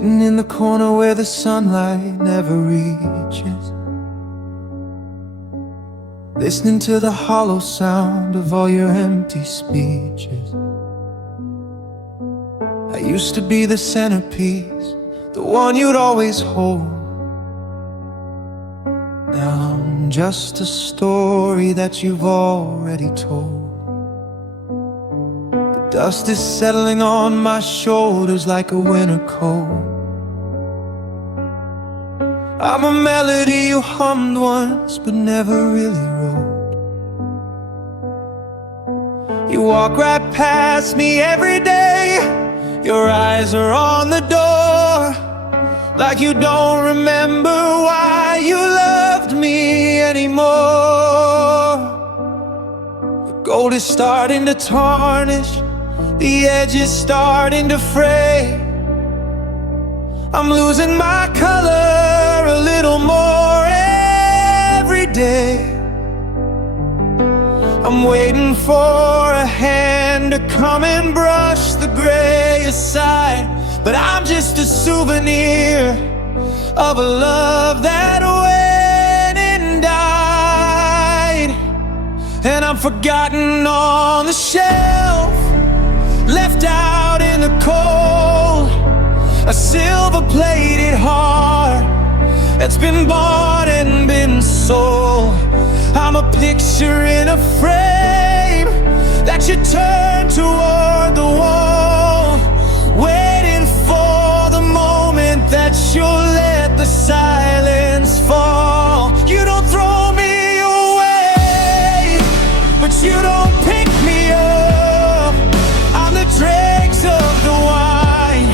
sitting in the corner where the sunlight never reaches, listening to the hollow sound of all your empty speeches. I used to be the centerpiece, the one you'd always hold. Now I'm just a story that you've already told. The dust is settling on my shoulders like a winter cold. I'm a melody you hummed once but never really wrote. You walk right past me every day, your eyes are on the door, like you don't remember why you loved me anymore. The gold is starting to tarnish, the edge is starting to fray. I'm losing my color a little more every day. I'm waiting for a hand to come and brush the gray aside, but I'm just a souvenir of a love that went and died. And I'm forgotten on the shelf, left out in the cold, a silver-plated heart that's been bought and been sold. I'm a picture in a frame that you turn toward the wall, waiting for the moment that you'll let the silence fall. You don't throw me away, but you don't pick me up. I'm the dregs of the wine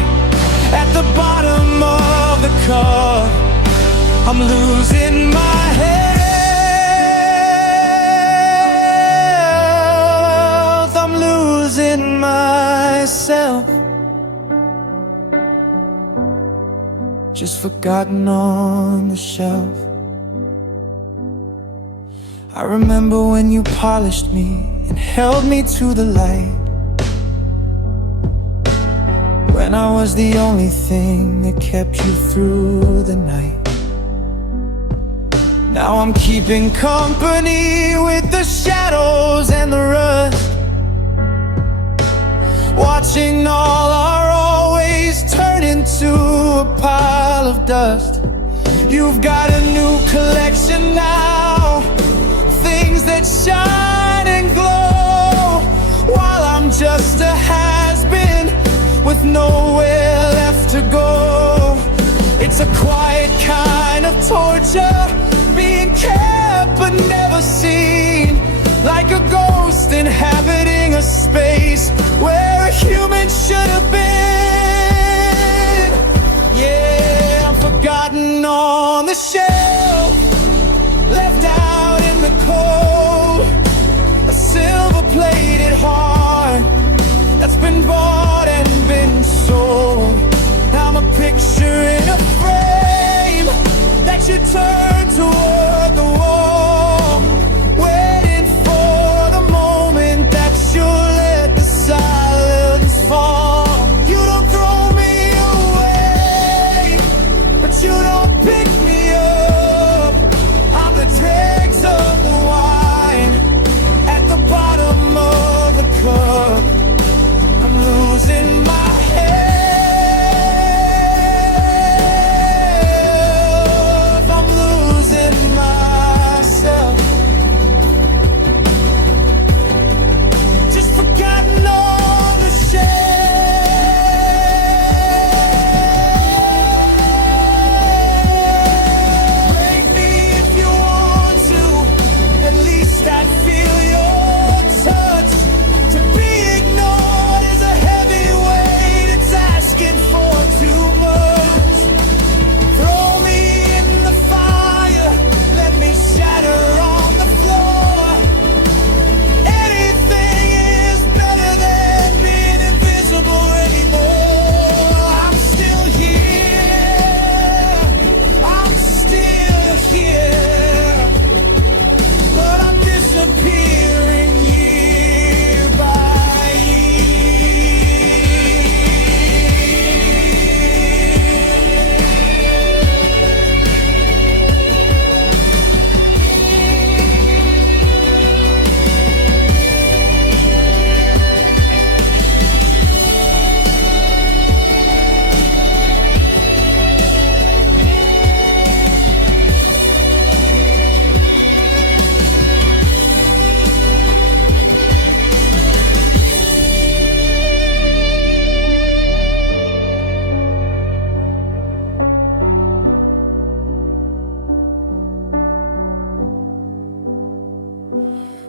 at the bottom of the cup. I'm losing my health, I'm losing myself, just forgotten on the shelf. I remember when you polished me and held me to the light, when I was the only thing that kept you through the night. Now I'm keeping company with the shadows and the rust, watching all our always turn into a pile of dust. You've got a new collection now, things that shine and glow, while I'm just a has-been with nowhere left to go. It's a quiet kind of torture, being kept but never seen, like a ghost inhabiting a space where a human should have been. Yeah, I'm forgotten on the shelf, left out in the cold, a silver-plated heart that's been bought and been sold. I'm a picture in a frame that you turn toward the wall, waiting for the moment that you'll let the silence fall. You don't throw me away, but you don't pick me up. I'm the dregs of the wine at the bottom of the cup. I'm losing my health, I'm losing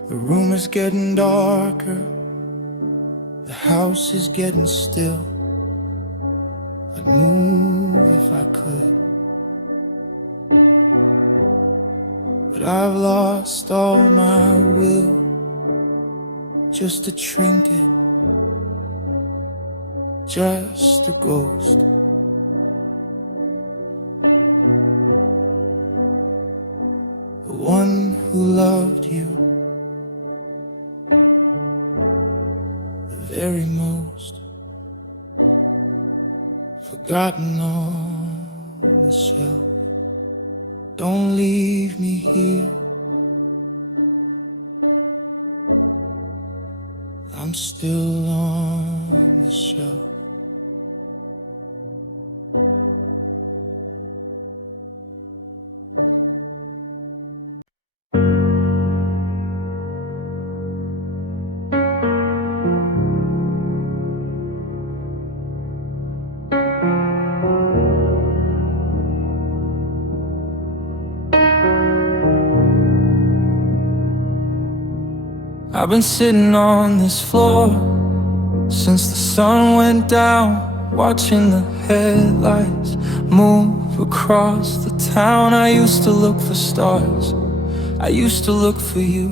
The room is getting darker, the house is getting still. I'd move if I could, but I've lost all my will. Just a trinket, just a ghost. The one who loved you the very most, forgotten on the shelf. Don't leave me here, I'm still on the shelf. I've been sitting on this floor since the sun went down, watching the headlights move across the town. I used to look for stars, I used to look for you.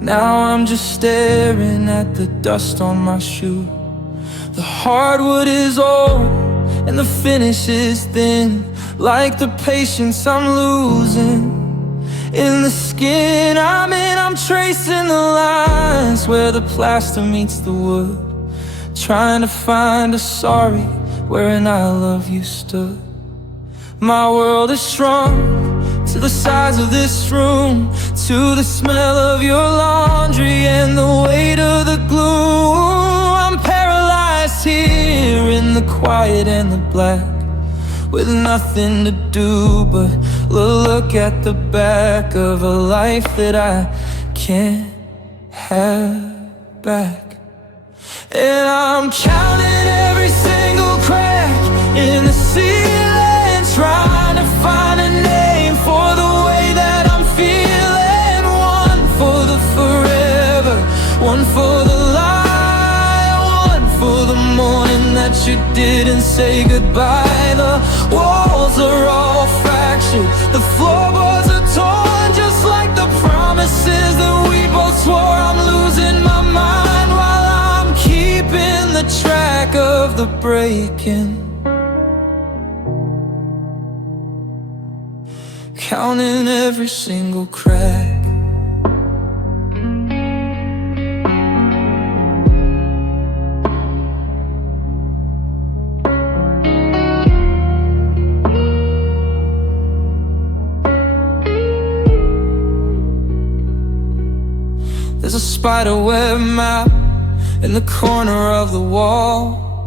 Now I'm just staring at the dust on my shoe. The hardwood is old and the finish is thin, like the patience I'm losing. In the skin I'm in, I'm tracing the lines where the plaster meets the wood, trying to find a sorry where an I love you stood. My world is shrunk to the size of this room, to the smell of your laundry and the weight of the glue. I'm paralyzed here in the quiet and the black, with nothing to do but look at the back of a life that I can't have back. And I'm counting every single crack in the ceiling, trying to find a name for the way that I'm feeling. One for the forever, one for the lie, one for the morning that you didn't say goodbye. The walls are all fractured, the floorboards are torn, just like the promises that we both swore. I'm losing my mind while I'm keeping the track of the breaking, counting every single crack. There's a spiderweb map in the corner of the wall,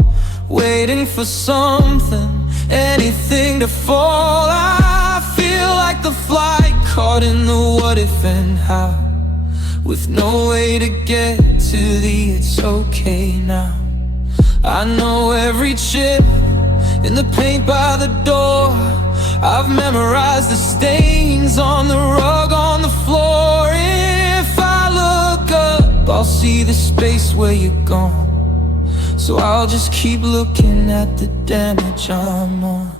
waiting for something, anything to fall. I feel like the fly caught in the what if and how, with no way to get to the it's okay now. I know every chip in the paint by the door, I've memorized the stains on the rug on the floor. If I look up, I'll see the space where you're gone, so I'll just keep looking at the damage I'm on.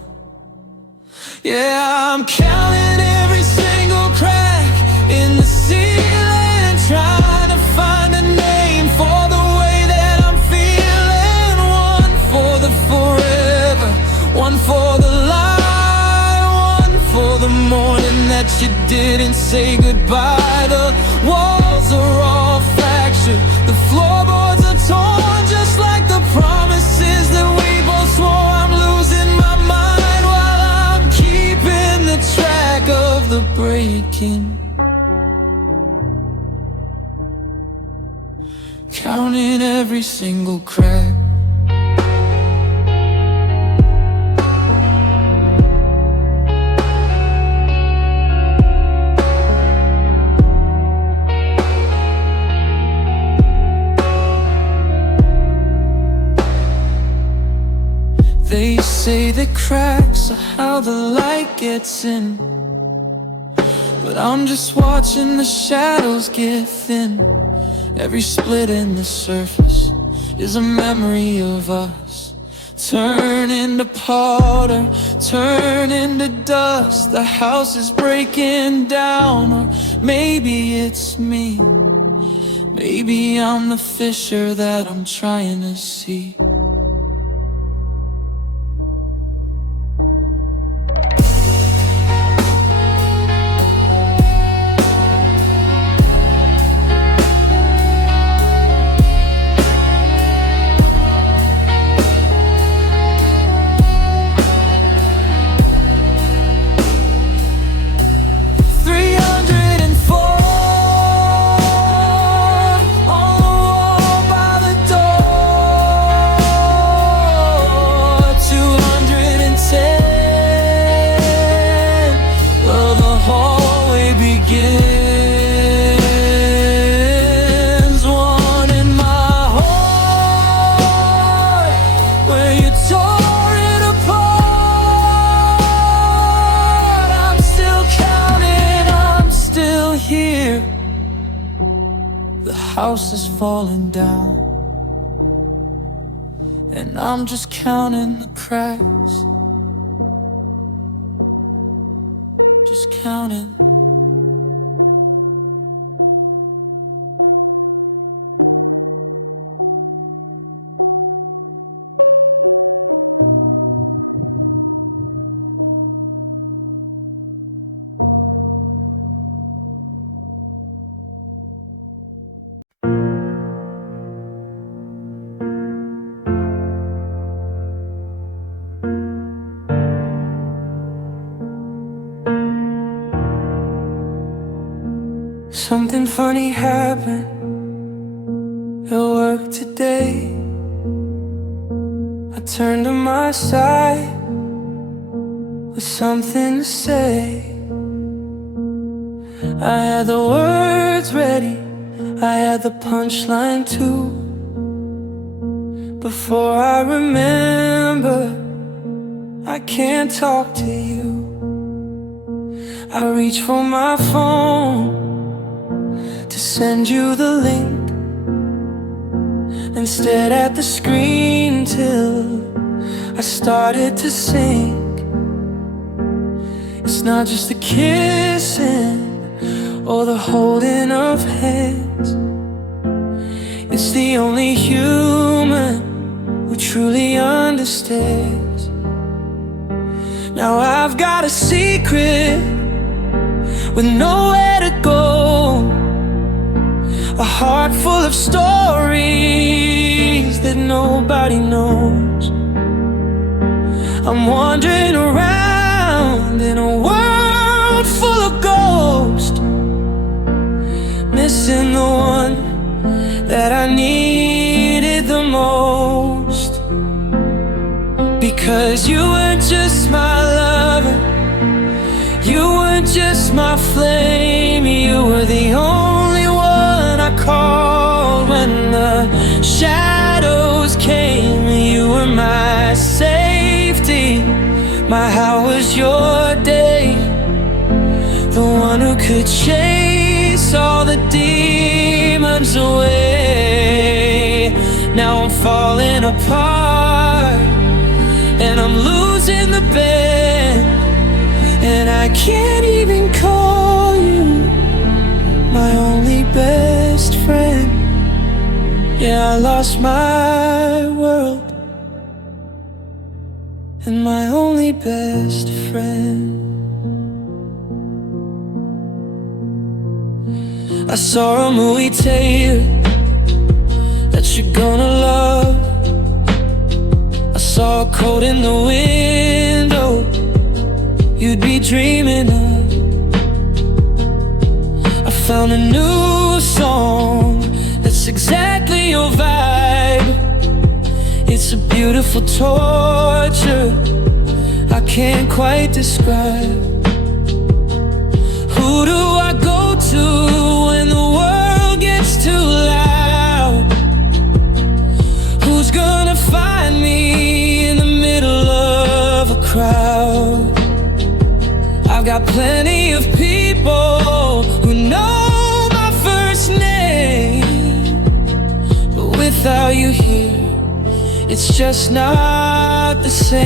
Yeah, I'm counting every single crack in the ceiling, trying to find a name for the way that I'm feeling. One for the forever, one for the lie, one for the morning that you didn't say goodbye. The walls are all fractured, the floorboards are torn, just like the promises that we both swore. I'm losing my mind while I'm keeping the track of the breaking, counting every single crack. They say the cracks are how the light gets in. but I'm just watching the shadows get thin. Every split in the surface is a memory of us. Turn into powder, turn into dust. The house is breaking down, or maybe it's me. Maybe I'm the fissure that I'm trying to see. House is falling down, and I'm just counting the cracks. Just counting. Something funny happened at work today. I turned to my side with something to say. I had the words ready, I had the punchline too. Before I remember, I can't talk to you. I reach for my phone to send you the link, and stared at the screen till I started to sink. It's not just the kissing or the holding of hands. It's the only human who truly understands. Now I've got a secret with nowhere to go, a heart full of stories that nobody knows. I'm wandering around in a world full of ghosts, missing the one that I needed the most. Because you weren't just my lover, you weren't just my flame, you were the only one I called when the shadows came. You were my safety, my how was your day, the one who could chase all the demons away. Now I'm falling apart, and I'm losing the bed, and I can't even call you my only best friend. Yeah, I lost my world and my only best friend. I saw a movie trailer that you're gonna love. I saw a coat in the window you'd be dreaming of. I found a new song that's exactly your vibe. It's a beautiful torture I can't quite describe. Who do I go to when the world gets too loud? Who's gonna find me in the middle of a crowd? I've got got plenty of people who know my first name, but without you here, it's just not the same.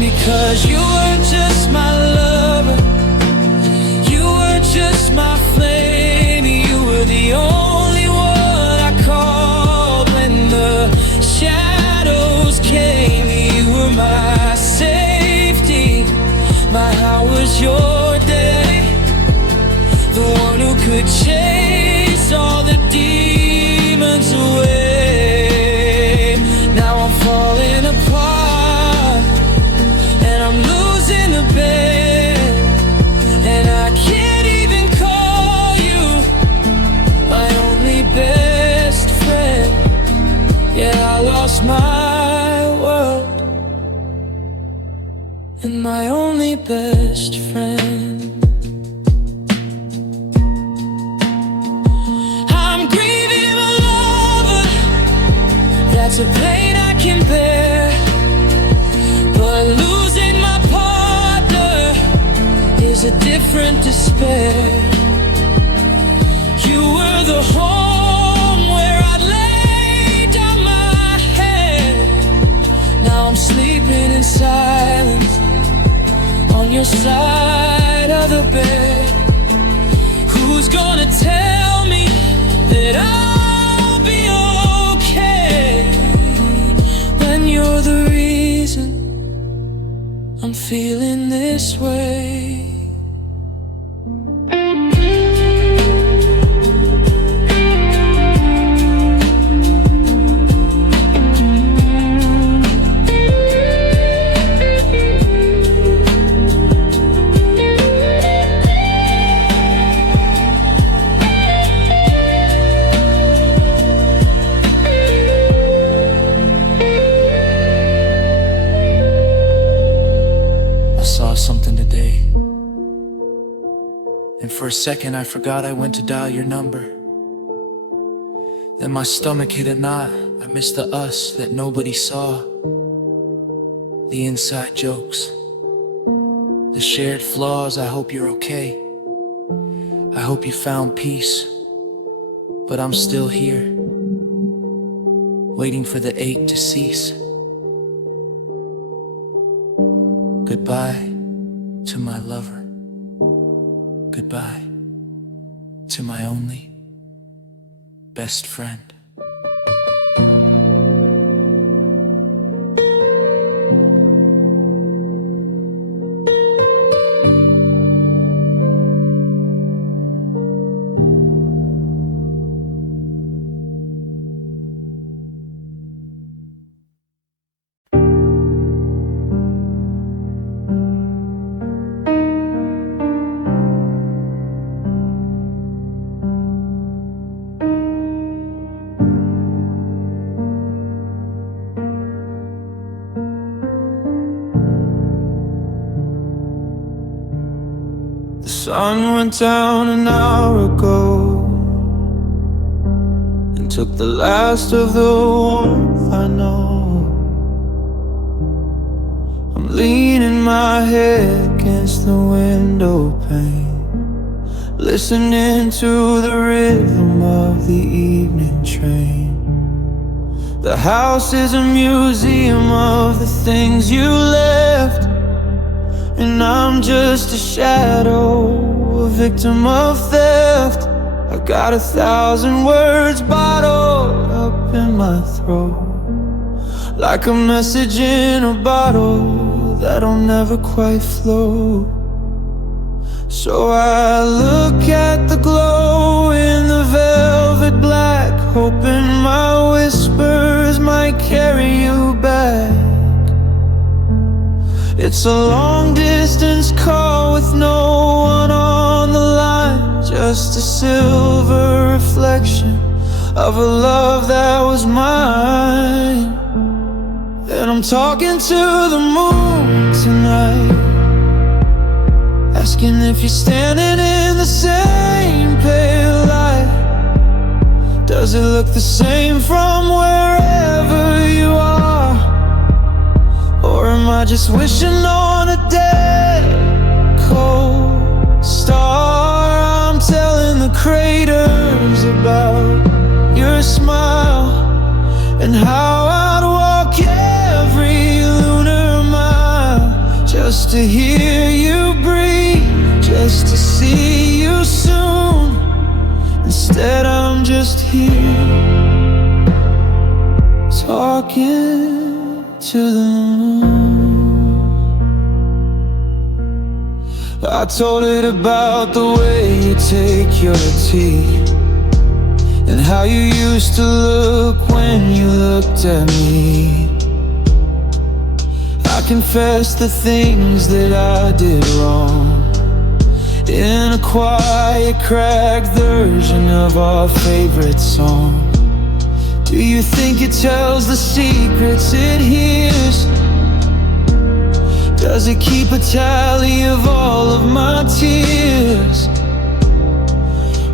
Because you weren't just my lover, you weren't just my flame, you were the only one I called when the shadows came. You were my safety, my how was your day, the one who could chase all the demons away. Now I'm falling apart and I'm losing the bed, and I can't even call you my only best friend. Yeah, I lost my world and my only best friend. I'm grieving a lover, that's a pain I can bear, but losing my partner is a different despair. You were the home where I laid down my head. Now I'm sleeping in silence on your side of the bed. Who's gonna tell me that I'll be okay when you're the reason I'm feeling this way? Something today, and for a second I forgot I went to dial your number. Then my stomach hit a knot. I missed the us that nobody saw, the inside jokes, the shared flaws. I hope you're okay, I hope you found peace, but I'm still here, waiting for the ache to cease. Goodbye to my lover, goodbye to my only best friend. The sun went down an hour ago and took the last of the warmth I know. I'm leaning my head against the window pane, listening to the rhythm of the evening train. The house is a museum of the things you left, and I'm just a shadow, a victim of theft. I've got 1,000 words bottled up in my throat, like a message in a bottle that'll never quite flow. So I look at the glow in the velvet black, hoping my whispers might carry you back. It's a long distance call with no one on the line, just a silver reflection of a love that was mine. And I'm talking to the moon tonight, asking if you're standing in the same pale light. Does it look the same from wherever you are? Or am I just wishing on a dead cold star. I'm telling the craters about your smile and how I'd walk every lunar mile just to hear you breathe, just to see you soon. Instead I'm just here talking to the moon. I told it about the way you take your tea and how you used to look when you looked at me. I confess the things that I did wrong in a quiet, cracked version of our favorite song. Do you think it tells the secrets it hears? Does it keep a tally of all of my tears?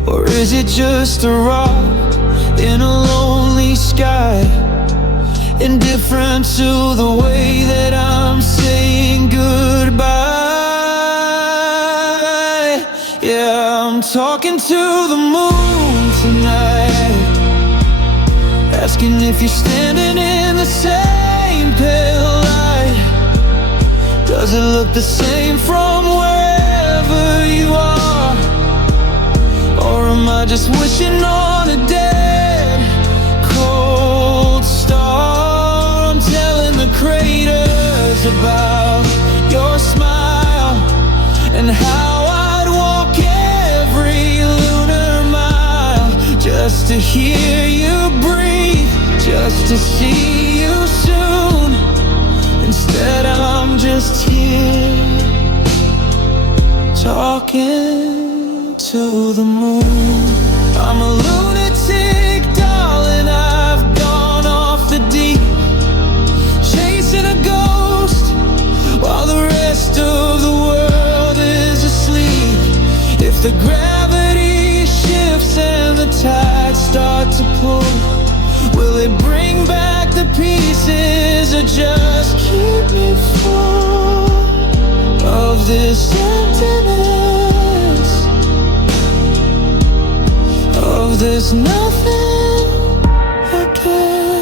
Or is it just a rock in a lonely sky, indifferent to the way that I'm saying goodbye? Yeah, I'm talking to the moon tonight, asking if you're standing in the same pale light. Does it look the same from wherever you are? Or am I just wishing on a dead cold star? I'm telling the craters about your smile and how I'd walk every lunar mile just to hear you breathe, just to see you soon. Instead I'm just here talking to the moon. I'm a lunatic, darling, I've gone off the deep, chasing a ghost while the rest of the world is asleep. If the gravity shifts and the tides start to pull, will it bring back the pieces or just keep me full of this emptiness, of this nothing, I guess.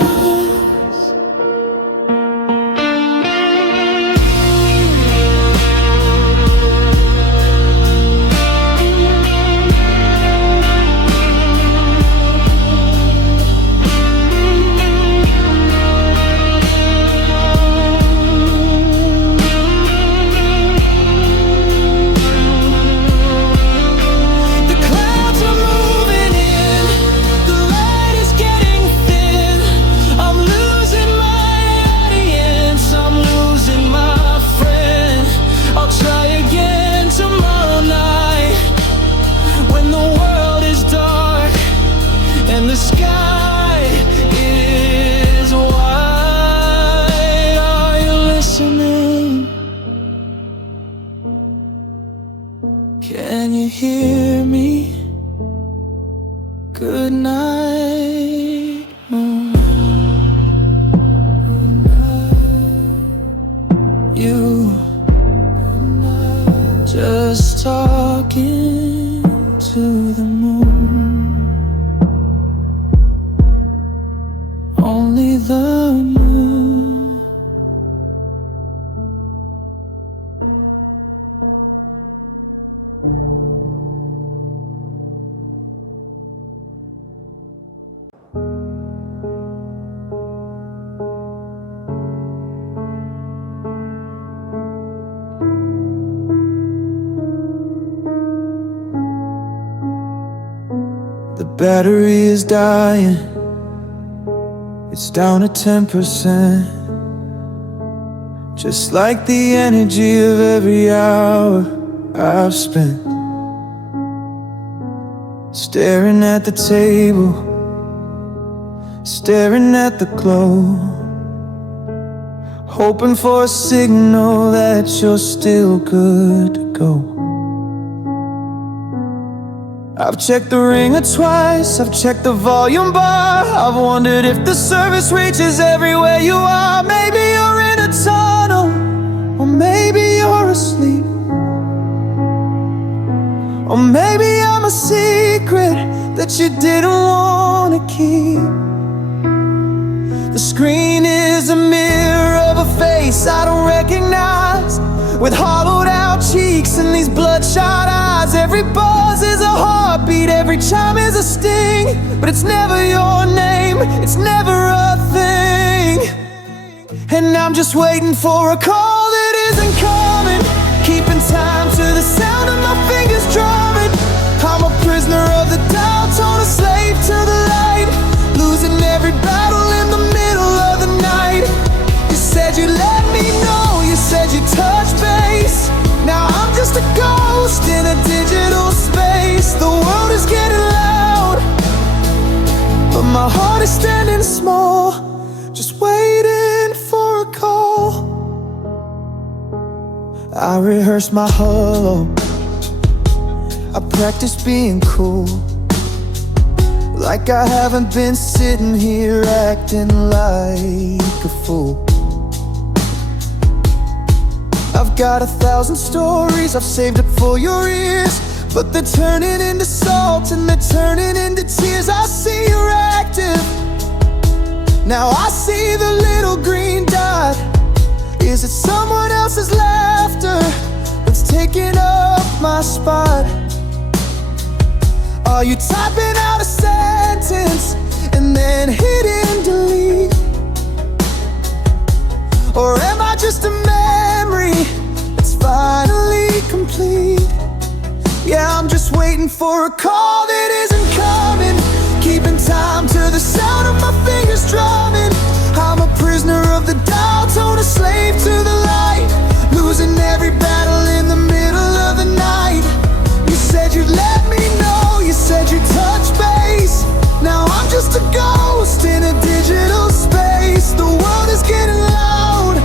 Can you hear me? Good night, moon. Good night, you. Good night. Just talking to the moon. Only the moon. The battery is dying, it's down to 10%. Just like the energy of every hour I've spent staring at the table, staring at the glow, hoping for a signal that you're still good to go. I've checked the ringer twice, I've checked the volume bar, I've wondered if the service reaches everywhere you are. Maybe you're in a tunnel, or maybe you're asleep. Or maybe I'm a secret that you didn't want to keep. The screen is a mirror of a face I don't recognize, with hollowed out cheeks and these bloodshot eyes. Every buzz is a heartbeat, every chime is a sting, but it's never your name, it's never a thing. And I'm just waiting for a call that isn't coming, keeping time to the sound of my fingers drumming. I'm a prisoner of the doubt, torn a slave to the light, losing every battle in the middle of the night. You said you'd let me know, you said you'd touch base. Now I'm just a ghost in a digital space. The world is getting loud, but my heart is standing small, just waiting for a call. I rehearse my hello, I practice being cool, like I haven't been sitting here acting like a fool. I've got 1,000 stories I've saved up for your ears, but they're turning into salt and they're turning into tears. I see you're active, now I see the little green dot. Is it someone else's laughter that's taking up my spot? Are you typing out a sentence and then hitting delete? Or am I just a memory that's finally complete? Yeah, I'm just waiting for a call that isn't coming, keeping time to the sound of my fingers drumming. I'm a prisoner of the dial tone, a slave to the light, losing every battle in the middle of the night. You said you'd let me know, you said you'd touch base. Now I'm just a ghost in a digital space. The world is getting loud,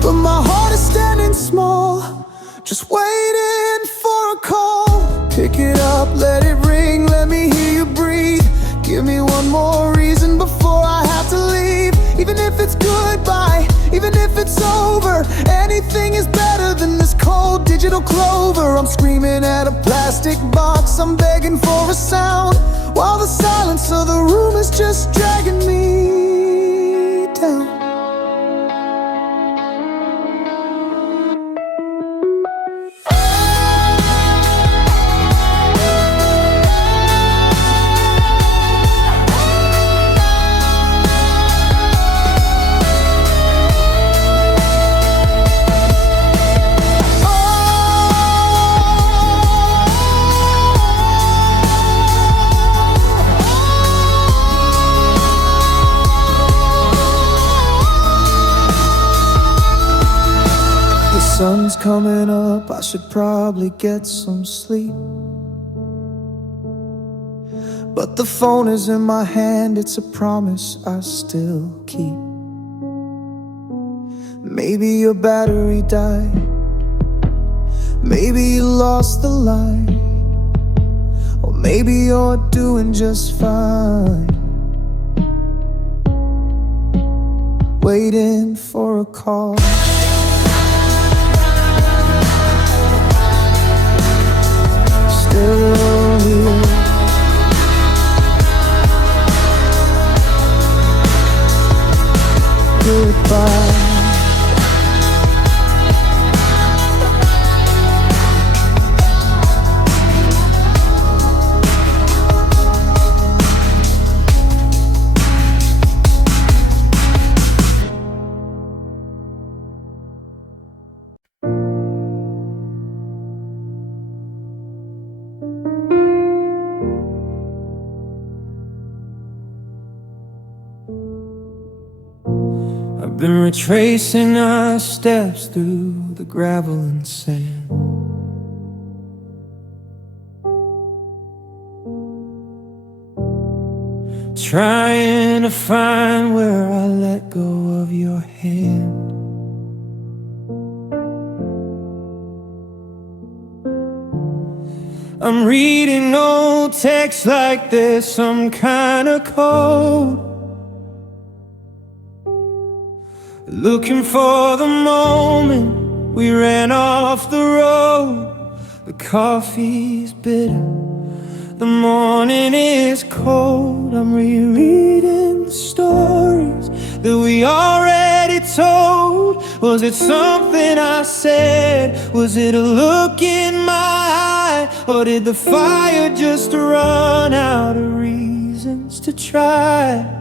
but my heart is standing small, just waiting for a call. Pick it up, let it ring, let me hear you breathe. Give me one more reason before I have to leave. Even if it's goodbye, even if it's over, anything is better than this cold digital clover. I'm screaming at a plastic box, I'm begging for a sound, while the silence of the room is just dragging me down. Sun's coming up, I should probably get some sleep, but the phone is in my hand, it's a promise I still keep. Maybe your battery died, maybe you lost the line, or maybe you're doing just fine, waiting for a call. Still here, goodbye. I've been retracing our steps through the gravel and sand, trying to find where I let go of your hand. I'm reading old texts like there's some kind of code, looking for the moment We ran off the road, the coffee's bitter, the morning is cold. I'm rereading the stories that we already told. Was it something I said? Was it a look in my eye? Or did the fire just run out of reasons to try?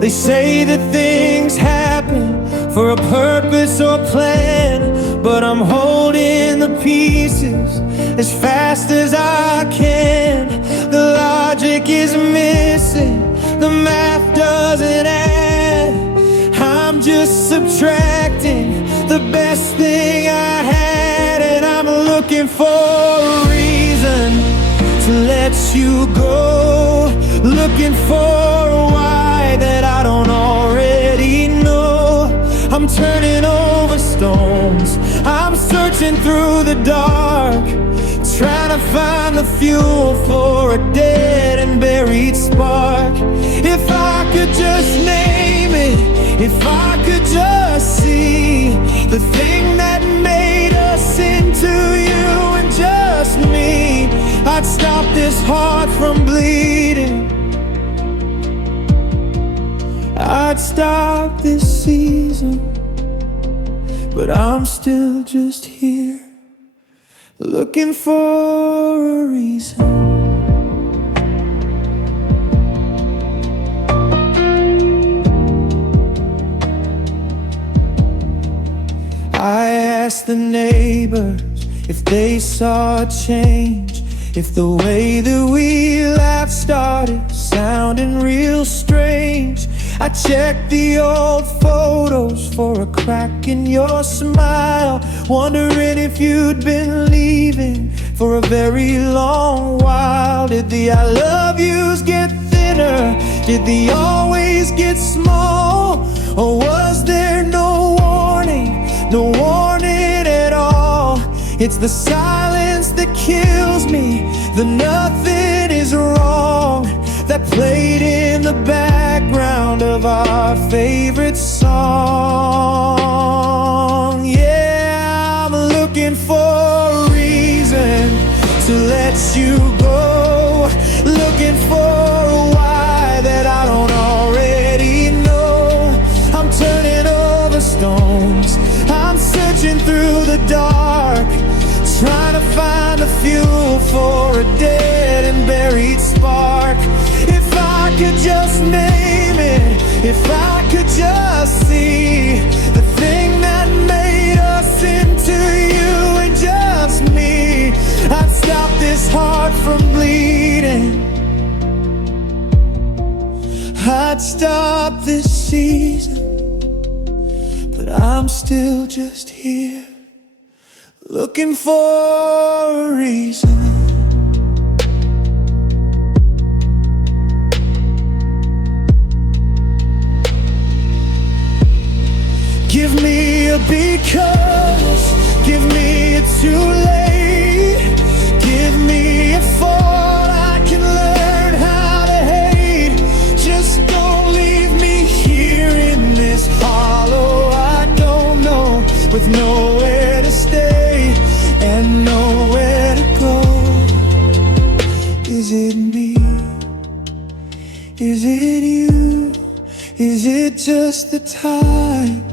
They say that things happen for a purpose or plan, but I'm holding the pieces as fast as I can. The logic is missing, the math doesn't add. I'm just subtracting the best thing I had, and I'm looking for a reason to let you go. Looking for a why that I don't already know. I'm turning over stones, I'm searching through the dark, trying to find the fuel for a dead and buried spark. If I could just name it, if I could just see the thing that made us into you and just me, I'd stop this heart from bleeding. I'd stop this season, but I'm still just here, looking for a reason. I asked the neighbors if they saw a change, if the way that we laughed started sounding real strange. I checked the old photos for a crack in your smile, wondering if you'd been leaving for a very long while. Did the I love yous get thinner? Did the always get small? Or was there no warning, no warning at all? It's the silence that kills me, the nothing is wrong that played in the background of our favorite song. Yeah, I'm looking for a reason to let you go, looking for a why that I don't already know. I'm turning over stones, I'm searching through the dark, trying to find the fuel for a dead and buried spark. If I could just name it, if I could just see the thing that made us into you and just me, I'd stop this heart from bleeding. I'd stop this season, but I'm still just here, looking for a reason. Give me a because, give me a too late, give me a fault I can learn how to hate. Just don't leave me here in this hollow I don't know, with nowhere to stay and nowhere to go. Is it me? Is it you? Is it just the time?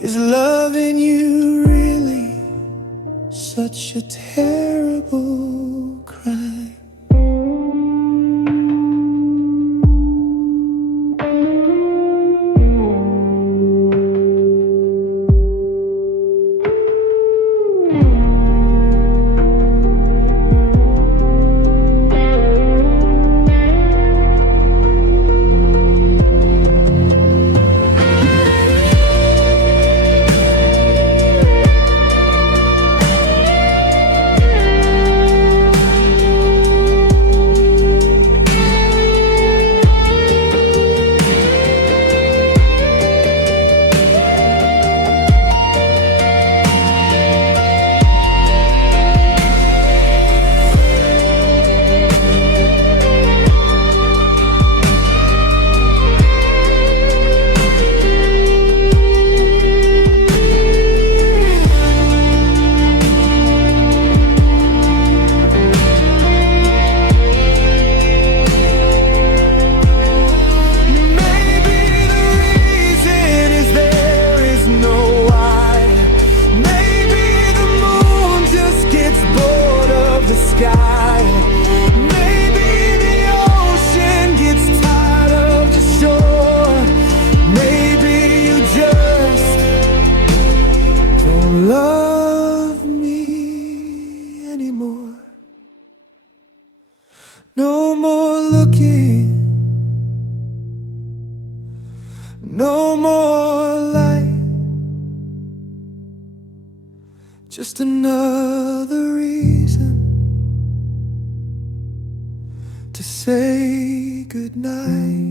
Is loving you really such a terrible crime? no more light, just another reason to say goodnight.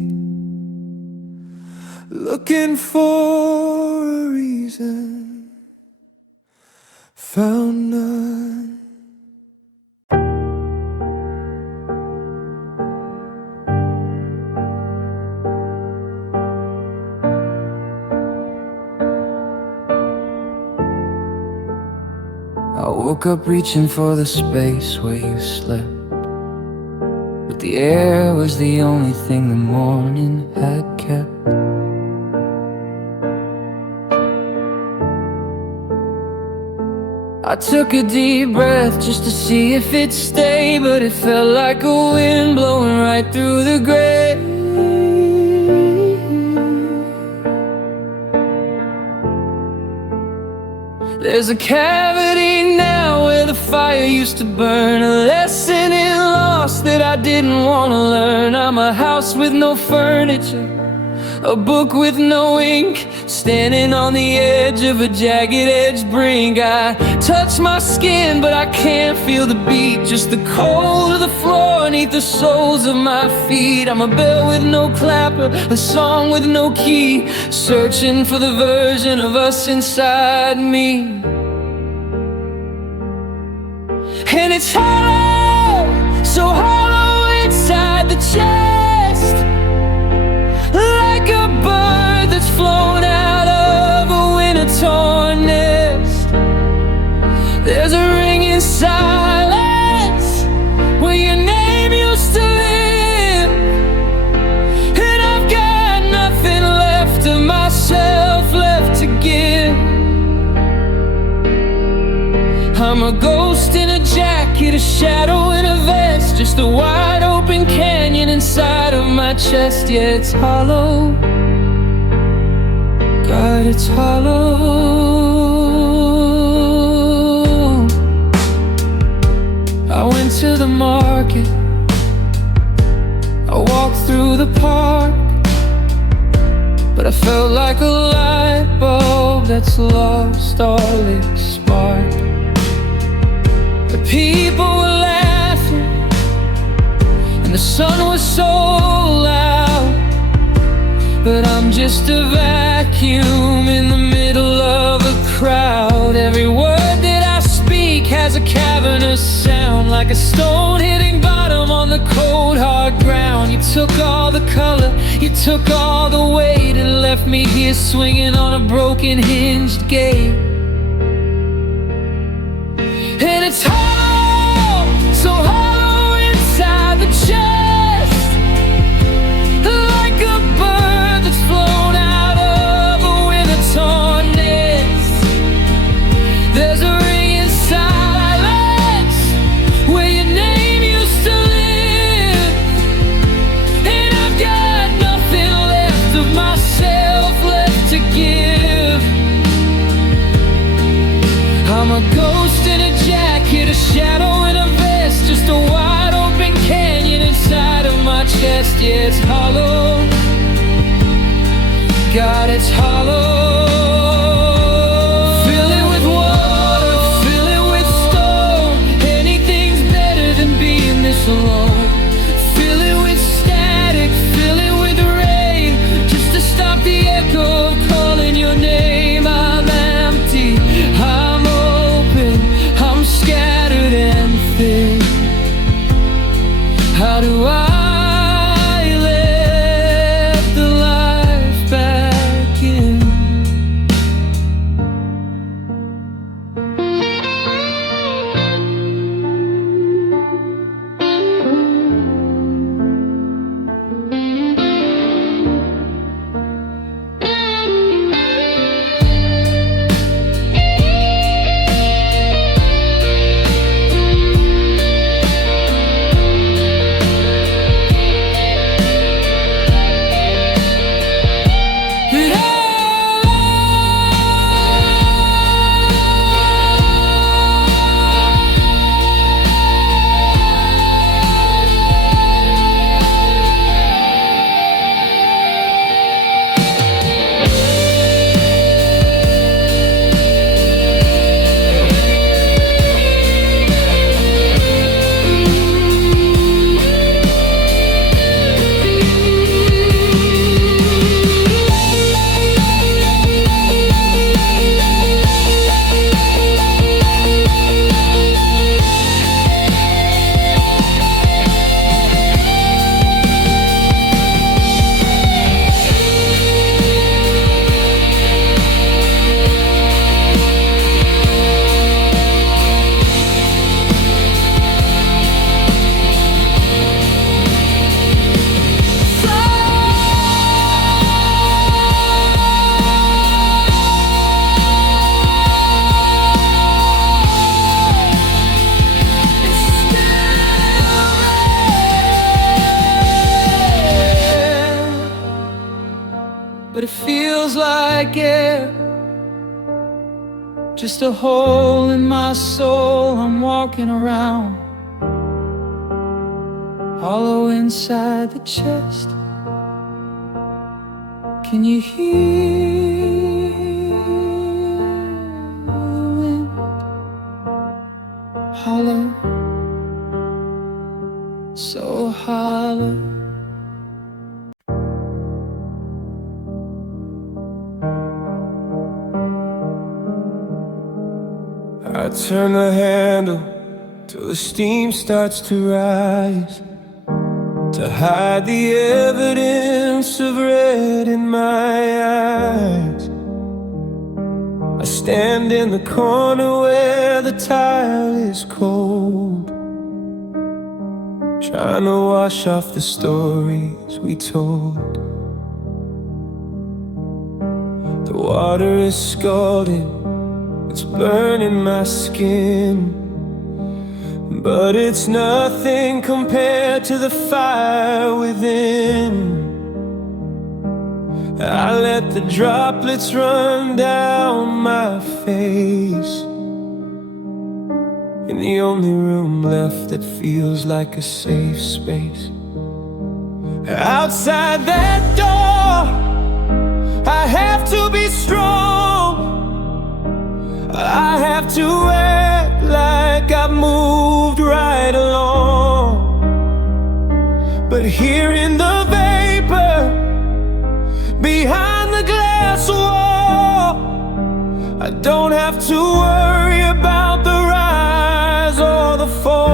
Looking for a reason, found none. I woke up reaching for the space where you slept, but the air was the only thing the morning had kept. I took a deep breath just to see if it'd stay, but it felt like a wind blowing right through the grave. There's a cavity now where the fire used to burn, a lesson in loss that I didn't want to learn. I'm a house with no furniture, a book with no ink, standing on the edge of a jagged-edged brink. I touch my skin, but I can't feel the beat, just the cold of the floor beneath the soles of my feet. I'm a bell with no clapper, a song with no key, searching for the version of us inside me. And it's hollow, so hollow inside the chest, like a bird that's flown out of a winter-torn nest. There's a ringing silence where your name used to live, and I've got nothing left of myself left to give. I'm a ghost in a jacket, a shadow in a vest, just a wide open canyon inside of my chest. Yeah, it's hollow, God, it's hollow. I went to the market, I walked through the park, but I felt like a light bulb that's lost all its spark. The people were laughing and the sun was so loud, but I'm just a vacuum in the middle of a crowd. Every word that I speak has a cavernous sound, like a stone hitting bottom on the cold hard ground. You took all the color, you took all the weight, and left me here swinging on a broken hinged gate. And it's hollow, so hollow inside the chest, like a bird that's flown out of a winter-torn nest. There's a ringing silence where your name used to live, and I've got nothing left of myself left to give. I'm a ghost in a jacket, a shadow in a vest, just a wide open canyon inside of my chest. Yeah, it's hollow, God, it's hollow. Fill it with water, fill it with stone, anything's better than being this alone. Fill it with static, fill it with rain, just to stop the echo of calling your name. I'm empty, I'm open, I'm scattered and thin. How do I let the life back in? but it feels like air. Just a hole in my soul, I'm walking around, hollow inside the chest. Can you hear the wind? Hollow, so hollow. I turn the handle till the steam starts to rise, to hide the evidence of red in my eyes. I stand in the corner where the tile is cold, trying to wash off the stories we told. The water is scalding, it's burning my skin, but it's nothing compared to the fire within. I let the droplets run down my face, in the only room left that feels like a safe space. Outside that door, I have to be strong. I have to act like I've moved right along, but here in the vapor, behind the glass wall, I don't have to worry about the rise or the fall.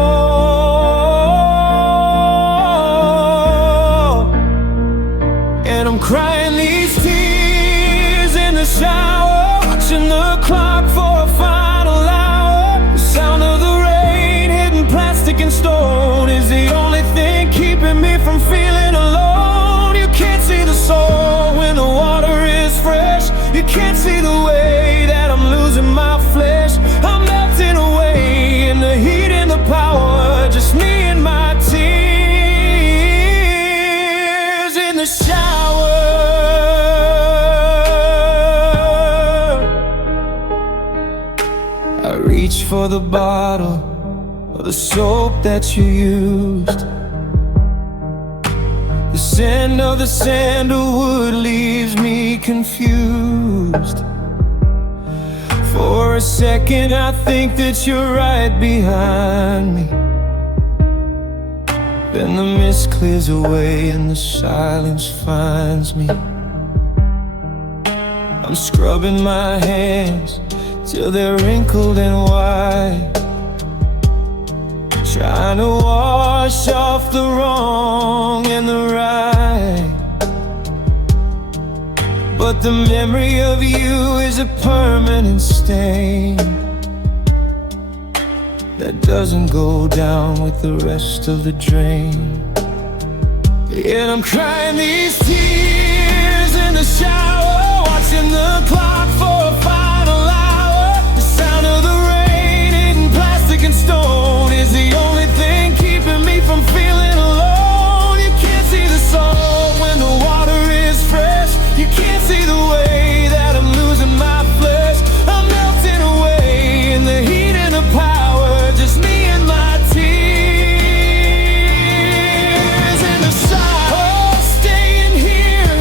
And I'm crying these tears in the shower, watching the clock for a final hour. The sound of the rain hitting plastic and stone is the only thing keeping me from feeling alone. You can't see the soul when the water is fresh. You can't see the way that I'm losing my flesh. I'm melting away in the heat and the power, just me and my tears in the shower. I reach for the bottle of the soap that you used. The scent of the sandalwood leaves me confused. For a second I think that you're right behind me, then the mist clears away and the silence finds me. I'm scrubbing my hands till they're wrinkled and white, trying to wash off the wrong and the right. But the memory of you is a permanent stain that doesn't go down with the rest of the drain. Yet I'm crying these tears in the shower, watching the clock for a final hour. The sound of the rain hitting plastic and stone is the only thing keeping me from feeling alone. You can't see the soul when the water is fresh. You can't see the way that I'm losing my flesh. I'm melting away in the heat and the power, just me and my tears in the side. Oh, staying here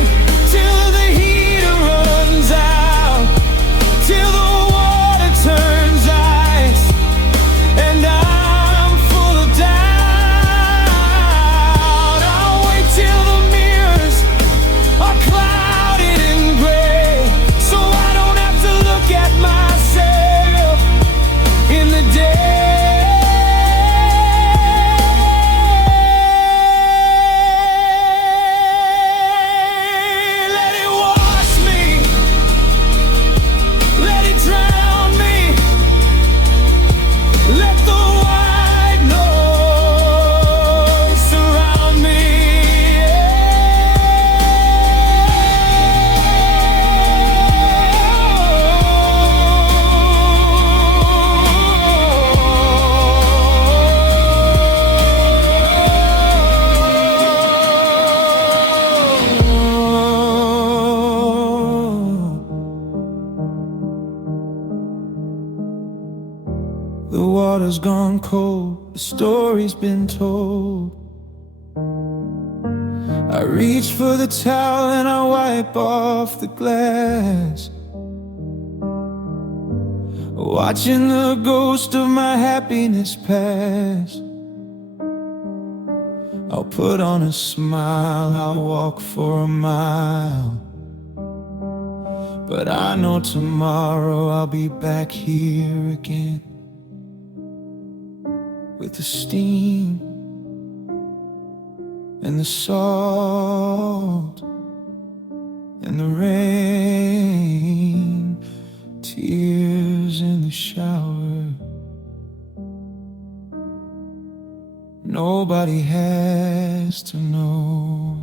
The water's gone cold, the story's been told. I reach for the towel and I wipe off the glass, watching the ghost of my happiness pass. I'll put on a smile, I'll walk for a mile, but I know tomorrow I'll be back here again, with the steam and the salt and the rain, tears in the shower. Nobody has to know.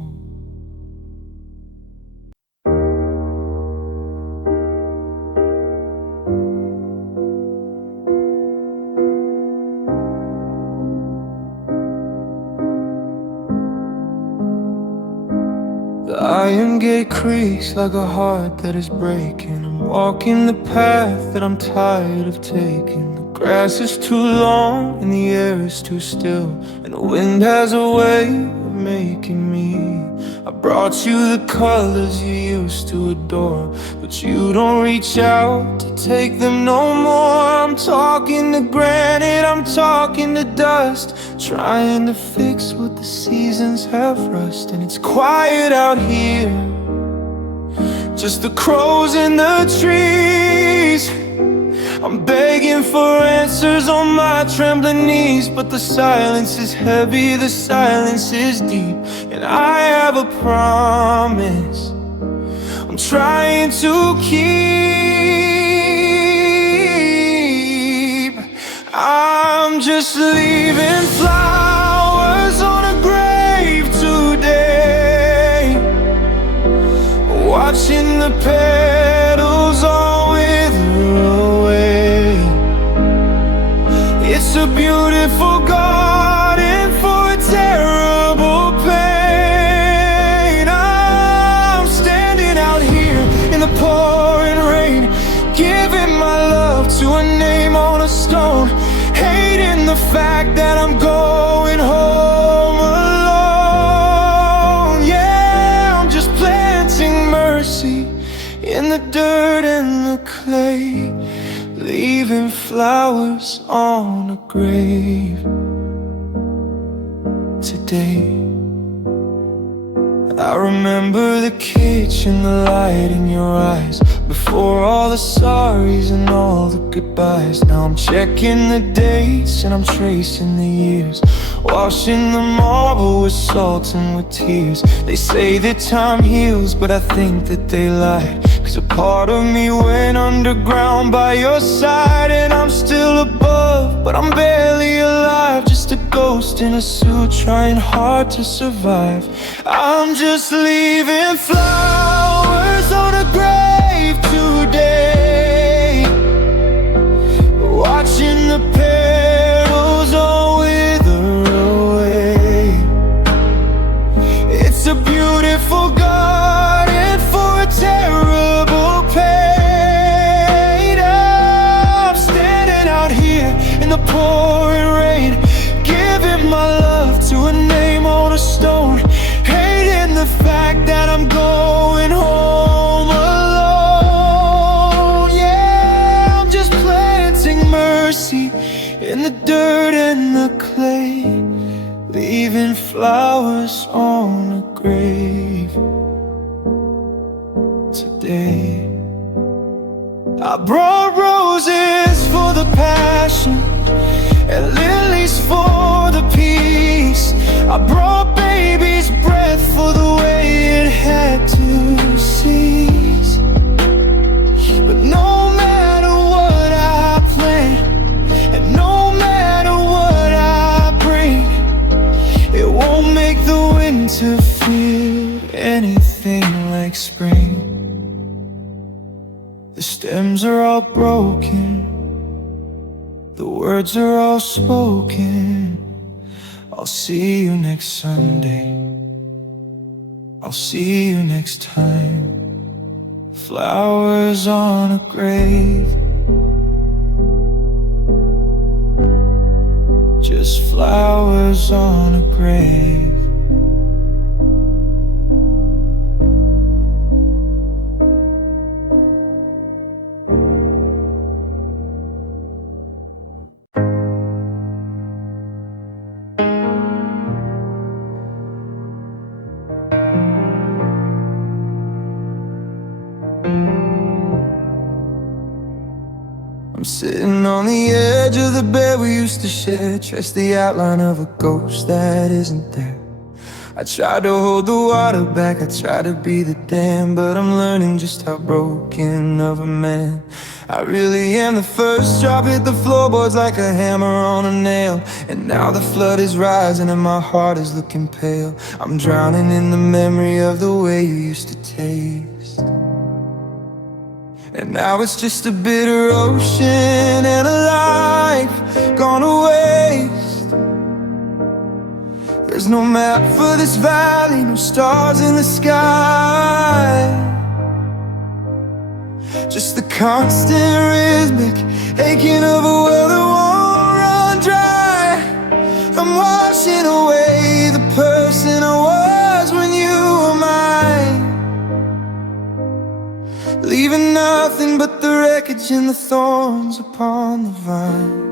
The iron gate creaks like a heart that is breaking. I'm walking the path that I'm tired of taking. The grass is too long and the air is too still, and the wind has a way of making me. I brought you the colors you used to adore, but you don't reach out to take them no more. I'm talking to granite, I'm talking to dust, trying to fix what the seasons have rust. And it's quiet out here, just the crows in the trees. I'm begging for answers on my trembling knees, but the silence is heavy, the silence is deep, and I have a promise I'm trying to keep. I'm just leaving flowers on a grave today, watching the petals all wither away. It's a beautiful garden for a terrible pain. I'm standing out here in the pouring rain, giving my love to a name on a stone, hating the fact that I'm going home alone. Yeah, I'm just planting mercy in the dirt and the clay, leaving flowers on a grave today. I remember the kitchen, the light in your eyes, before all the sorries and all the goodbyes. Now I'm checking the dates and I'm tracing the years, washing the marble with salt and with tears. They say that time heals, but I think that they lied, 'cause a part of me went underground by your side. And I'm still above, but I'm barely alive, just a ghost in a suit trying hard to survive. I'm just leaving flowers on a grave today, watching the petals all wither away. It's a beautiful garden for a terrible pain. I'm standing out here in the pouring rain, giving my love to a name on a stone, hating the fact that I'm going home alone. Yeah, I'm just planting mercy in the dirt and the clay, leaving flowers on a grave today. I brought roses for the passion and lilies for the peace. I brought baby's breath for the way it had to cease. But no matter what I plan, and no matter what I bring, it won't make the winter feel anything like spring. The stems are all broken, the words are all spoken. I'll see you next Sunday, I'll see you next time. Flowers on a grave just flowers on a grave. I'm sitting on the edge of the bed we used to share, trace the outline of a ghost that isn't there. I try to hold the water back, I try to be the dam, but I'm learning just how broken of a man I really am. The first drop hit the floorboards like a hammer on a nail, and now the flood is rising and my heart is looking pale. I'm drowning in the memory of the way you used to taste, and now it's just a bitter ocean and a life gone to waste. There's no map for this valley, no stars in the sky, just the constant rhythmic aching of a well that won't run dry. I'm washing away the person I was when you were mine, leaving nothing but the wreckage and the thorns upon the vine.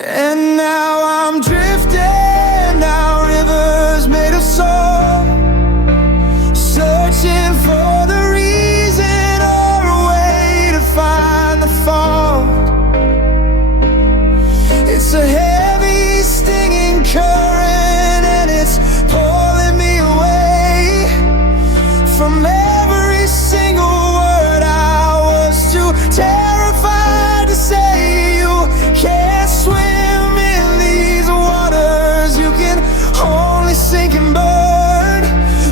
And now I'm drifting down rivers made of salt, searching for the reason or a way to find the fault. It's a heavy, stinging current, and it's pulling me away from every single word I was too terrified to say. You can't swim in these waters, you can only sink and burn,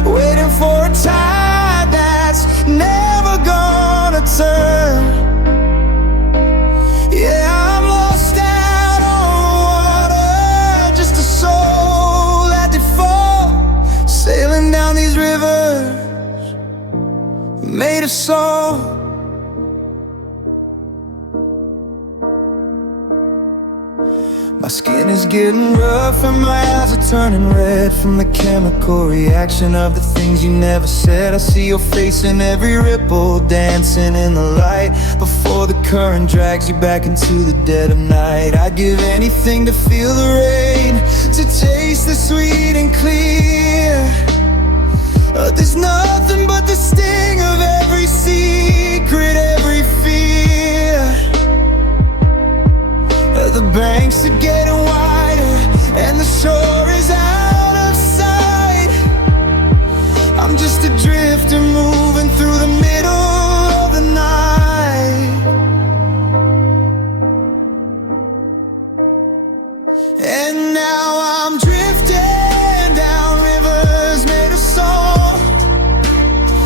waiting for a tide that's never gonna turn. Yeah, I'm lost out on the water, just a soul at default, sailing down these rivers made of salt. My skin is getting rough and my eyes are turning red from the chemical reaction of the things you never said. I see your face in every ripple, dancing in the light before the current drags you back into the dead of night. I'd give anything to feel the rain, to taste the sweet and clear. There's nothing but the sting of every secret, every fear. The banks are getting wider and the shore is out of sight. I'm just a drifter moving through the middle of the night. And now I'm drifting down rivers made of salt,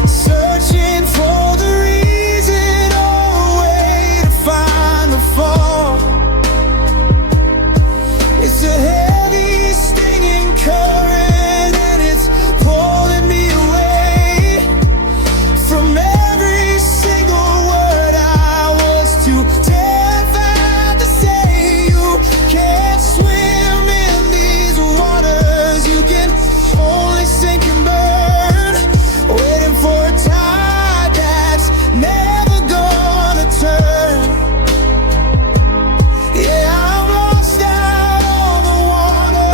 searching for the reason or a way to find the fault. It's a heavy, stinging current, and it's pulling me away from every single word I was too terrified to say. You can't swim in these waters, you can only sink and burn, waiting for a tide that's never gonna turn. Yeah, I'm lost out on the water,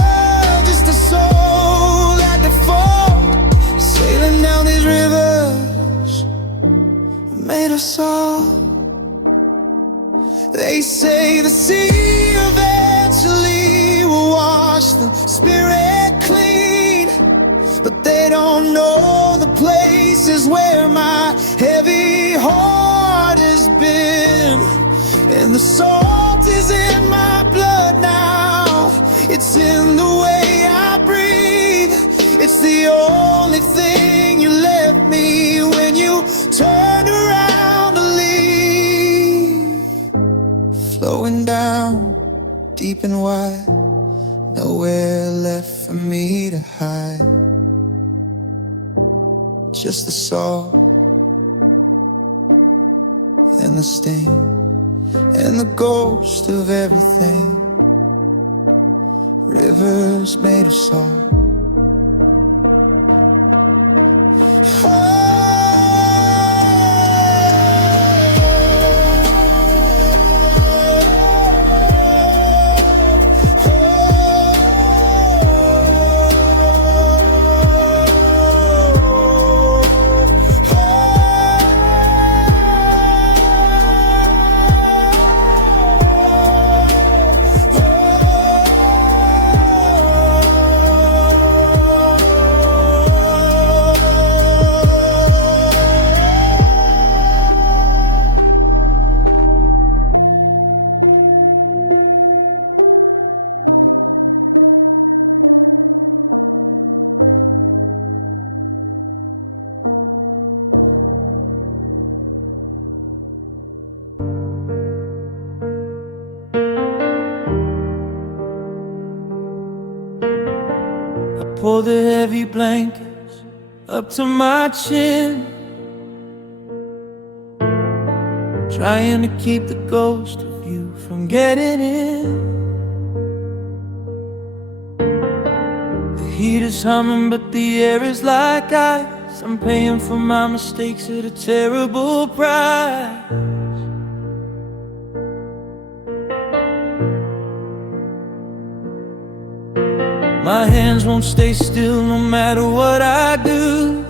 just a soul at default, sailing down these rivers made of salt. They say the sea eventually will wash the spirit clean, but they don't know the places where my heavy heart has been. And the salt is in my blood now, it's in the way I breathe. It's the only thing you left me when you turned around to leave. Flowing down deep and wide, nowhere left for me to hide, just the salt and the sting and the ghost of everything rivers made of salt. Pull the heavy blankets up to my chin, trying to keep the ghost of you from getting in. The heat is humming but the air is like ice. I'm paying for my mistakes at a terrible price. My hands won't stay still no matter what I do.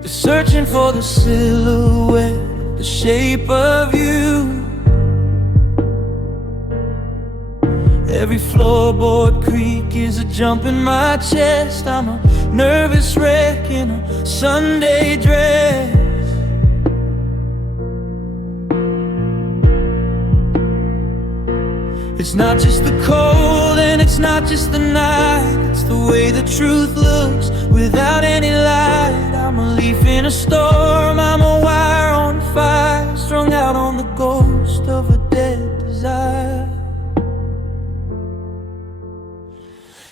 They're searching for the silhouette, the shape of you. Every floorboard creak is a jump in my chest. I'm a nervous wreck in a Sunday dress. It's not just the cold and it's not just the night. It's the way the truth looks without any light. I'm a leaf in a storm, I'm a wire on fire, strung out on the ghost of a dead desire.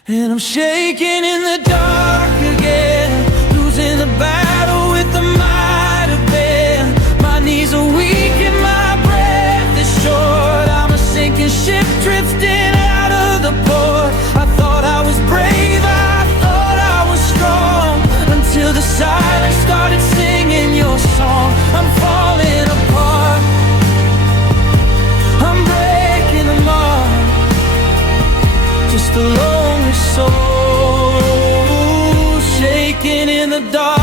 And I'm shaking in the dark again, losing the battle with the might have been. My knees are weak and my breath is short. I'm a sinking ship drifting out of the port. I thought I was brave, I thought I was strong, until the silence started singing your song. I'm falling apart, I'm breaking them all, just a lonely soul, shaking in the dark.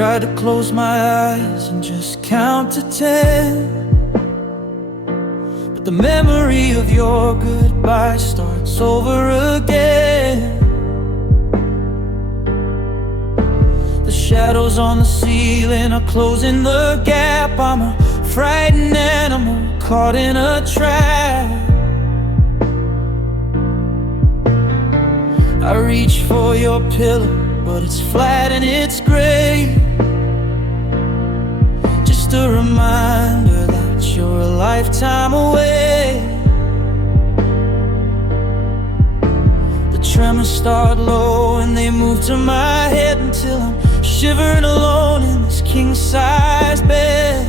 Tried to close my eyes and just count to 10, but the memory of your goodbye starts over again. The shadows on the ceiling are closing the gap. I'm a frightened animal caught in a trap. I reach for your pillow, but it's flat and it's gray. Just a reminder that you're a lifetime away. The tremors start low and they move to my head until I'm shivering alone in this king-size bed.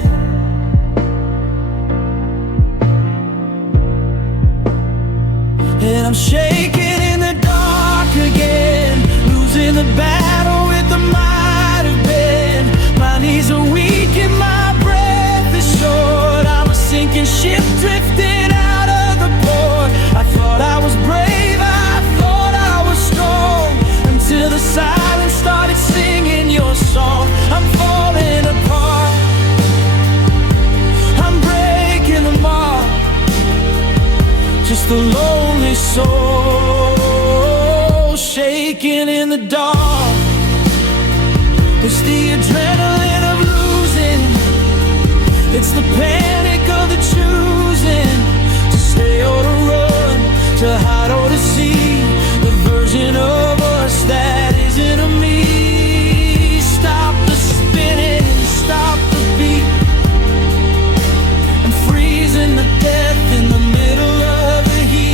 And I'm shaking in the dark again, losing the battle with the might have been. My knees are weak and my breath is short. I'm a sinking ship drifting out of the port. I thought I was brave, I thought I was strong, until the silence started singing your song. I'm falling apart, I'm breaking them all, just a lonely soul, shaking in the dark. It's the adrenaline of losing, it's the panic of the choosing, to stay or to run, to hide or to see the version of us that isn't a me. Stop the spinning, stop the beat. I'm freezing to death in the middle of the heat.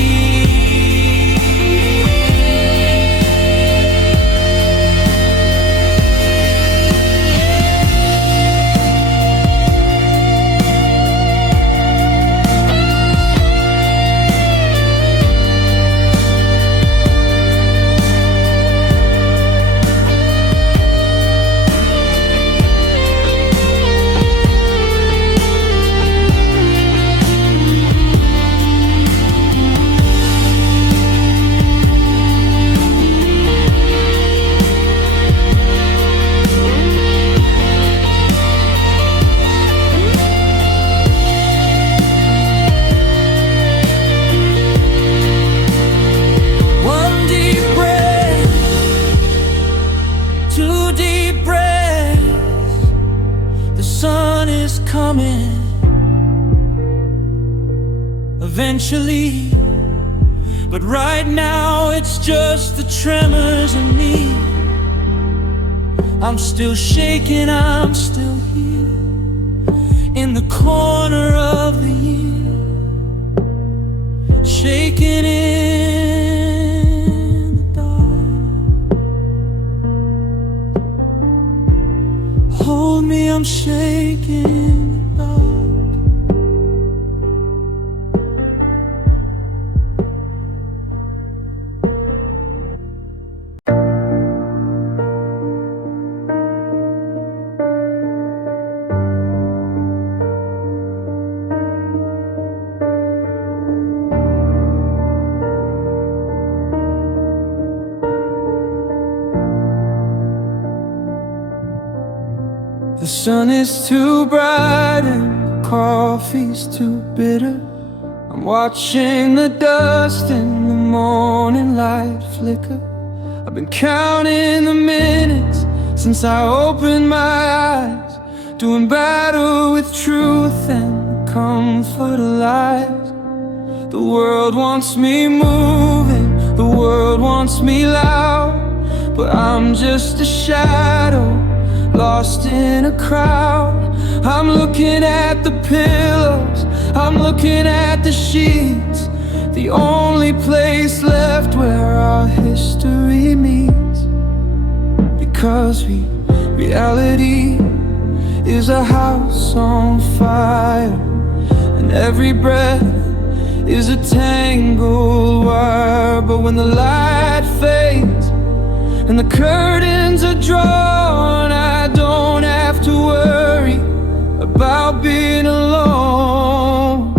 eventually. But right now it's just the tremors in me. I'm still shaking, I'm still here in the corner of the year, shaking in the dark. Hold me, I'm shaking in the dark. The sun is too bright and the coffee's too bitter. I'm watching the dust in the morning light flicker. I've been counting the minutes since I opened my eyes, doing battle with truth and the comfort of lies. The world wants me moving, the world wants me loud, but I'm just a shadow lost in a crowd. I'm looking at the pillows, I'm looking at the sheets, the only place left where our history meets. Because reality is a house on fire, and every breath is a tangled wire. But when the light fades and the curtains are drawn, I don't have to worry about being alone.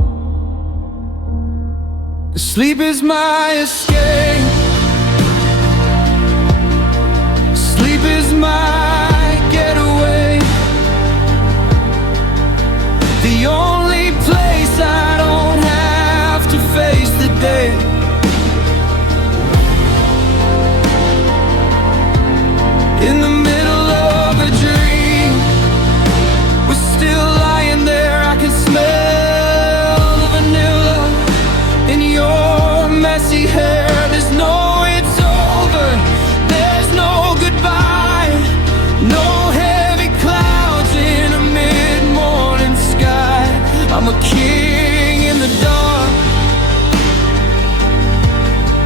Sleep is my escape. Sleep is my getaway. The only place I don't have to face the day. In the middle of a dream, we're still lying there. I can smell the vanilla in your messy hair. There's no it's over, there's no goodbye, no heavy clouds in a mid-morning sky. I'm a king in the dark,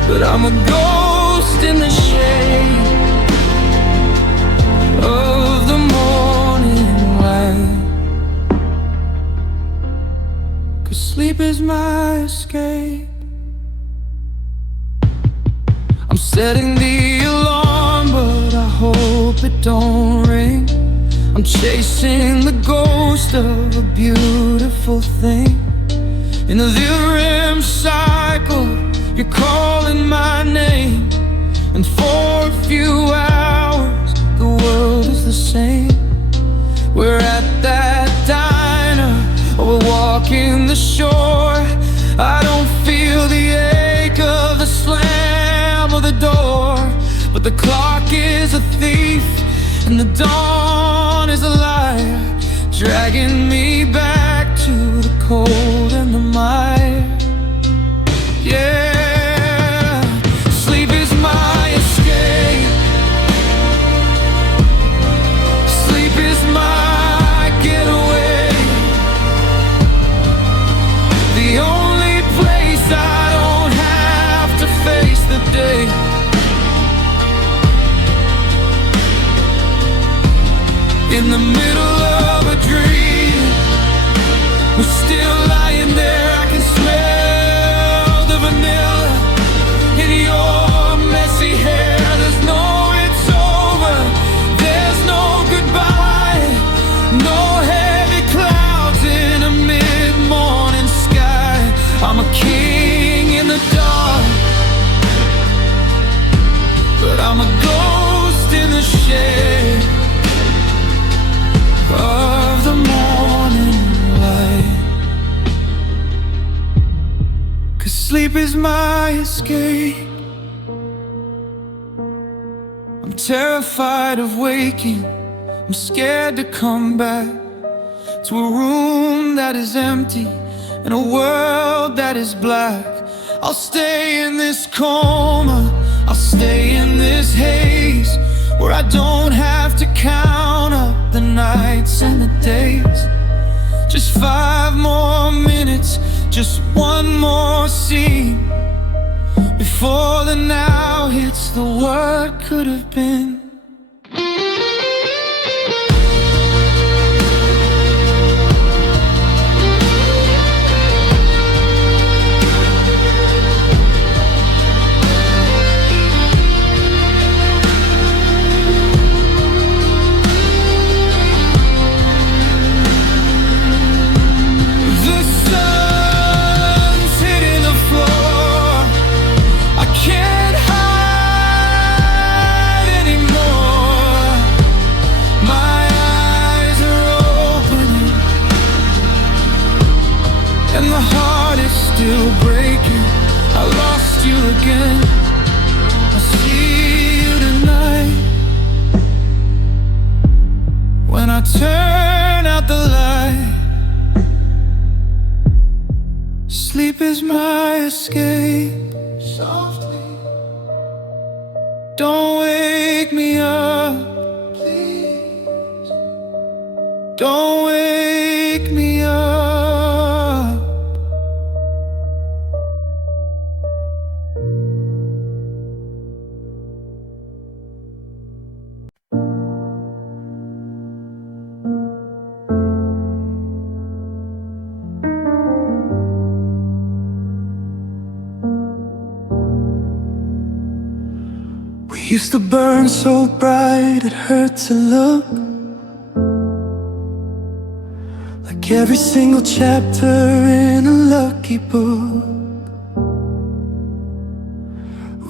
but I'm a ghost in the shade of the morning light. 'Cause sleep is my escape. I'm setting the alarm, but I hope it don't ring. I'm chasing the ghost of a beautiful thing. In the REM cycle, you're calling my name, and for a few hours the world is the same. We're at that diner, or we're walking the shore. I don't feel the ache of the slam of the door, but the clock is a thief and the dawn is a liar, dragging me back to the cold and the mire. Yeah, sleep is my escape. Sleep is my getaway. The only place I don't have to face the day. In the middle of a dream, we're still lying there. I can smell the vanilla in your messy hair. There's no it's over, there's no goodbye, no heavy clouds in a mid-morning sky. I'm a king in the dark, but I'm a ghost in the shade of the morning light. 'Cause sleep is my escape. I'm terrified of waking, I'm scared to come back to a room that is empty in a world that is black. I'll stay in this coma, I'll stay in this haze, where I don't have to count up the nights and the days. Just 5 more minutes, just one more scene, before the now hits the what could have been. Still breaking, I lost you again. I'll see you tonight, when I turn out the light. Sleep is my escape. Softly, don't wake me up, please. Don't wake me up. Used to burn so bright it hurt to look, like every single chapter in a lucky book.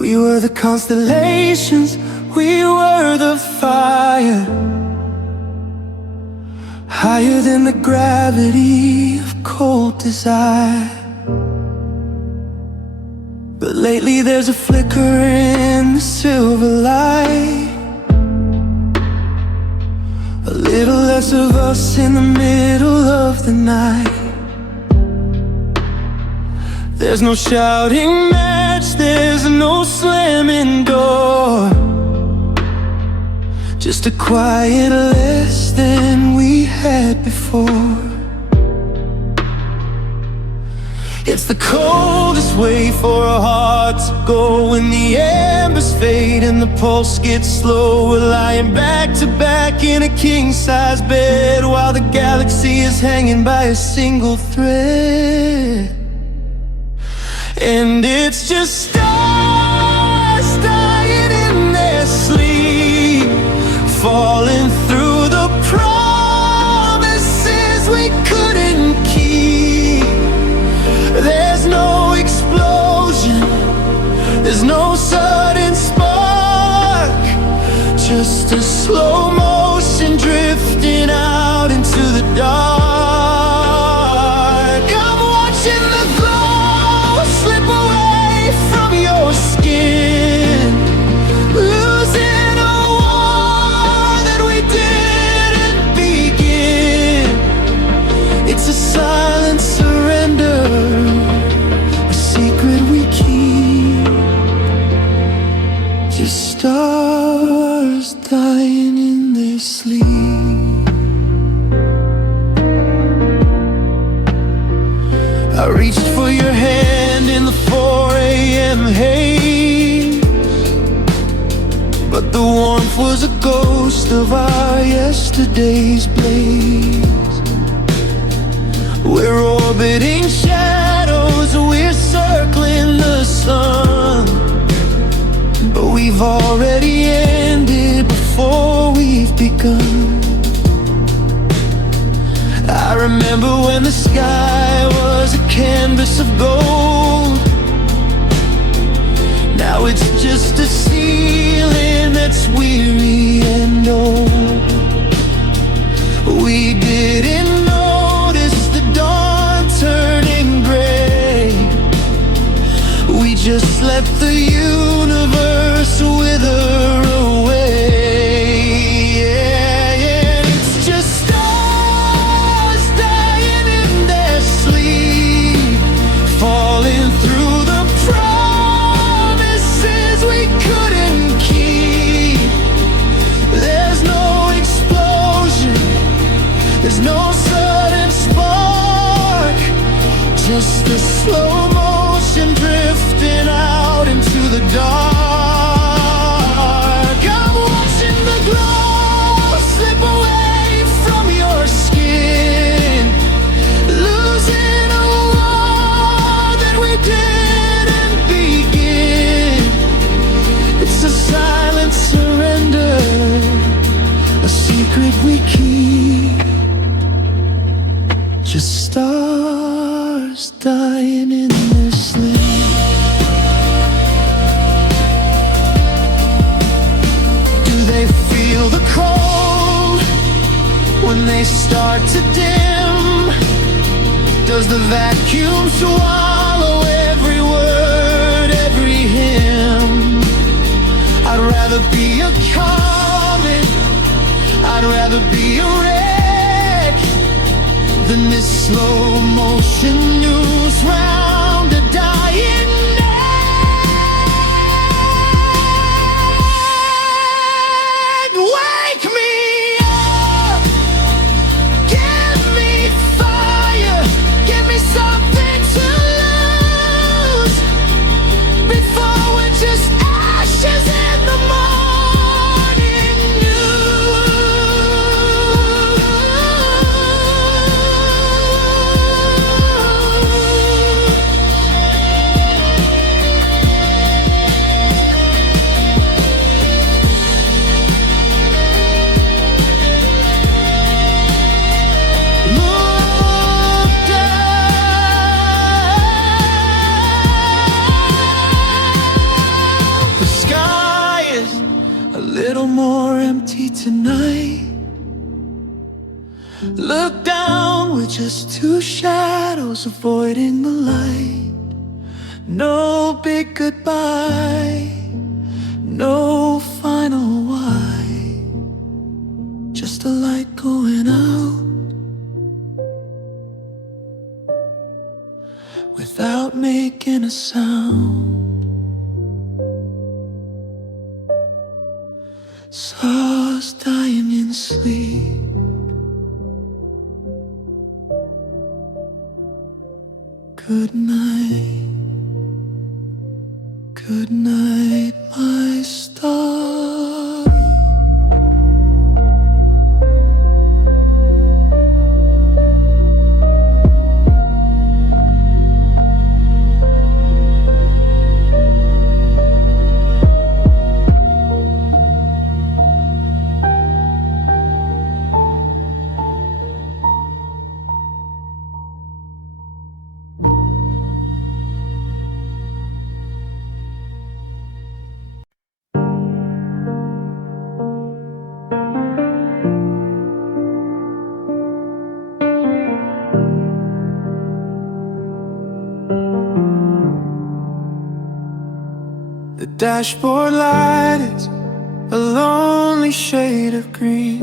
We were the constellations, we were the fire, higher than the gravity of cold desire. But lately there's a flicker in the silver light, a little less of us in the middle of the night. There's no shouting match, there's no slamming door, just a quiet less than we had before. It's the coldest way for a heart to go, when the embers fade and the pulse gets slow. We're lying back to back in a king-size bed, while the galaxy is hanging by a single thread. And it's just stars dying in their sleep, falling through the promises we couldn't keep. There's no explosion, there's no sudden spark, just a slow motion drifting out into the dark. I'm watching the glow slip away from your skin, losing a war that we didn't begin. It's a silent surrender, a secret we keep, just stars dying in their sleep. I reached for your hand in the 4 a.m. haze, but the warmth was a ghost of our yesterday's blaze. We're orbiting shadows, we're circling the sun, but we've already ended before we've begun. I remember when the sky was a canvas of gold, now it's just a ceiling that's weary and old. We didn't notice the dawn turning gray, we just let the universe wither away. Yeah, yeah. It's just stars dying in their sleep, dark. I'm watching the glow slip away from your skin, losing a war that we didn't begin. It's a silent surrender, a secret we keep, just stars dying in their sleep. Do they feel the cold when they start to dim? Does the vacuum swallow every word, every hymn? I'd rather be a comet, I'd rather be a wreck than this slow motion news round a dying end. Wake me up, give me fire, give me something to lose before we're just ashes in the morning Look down. The sky is a little more empty tonight. Look down, we're just two shadows avoiding the light. No big goodbye, no final why, just a light going out without making a sound. Stars dying in sleep. Good night, good night, my star. The dashboard light is a lonely shade of green,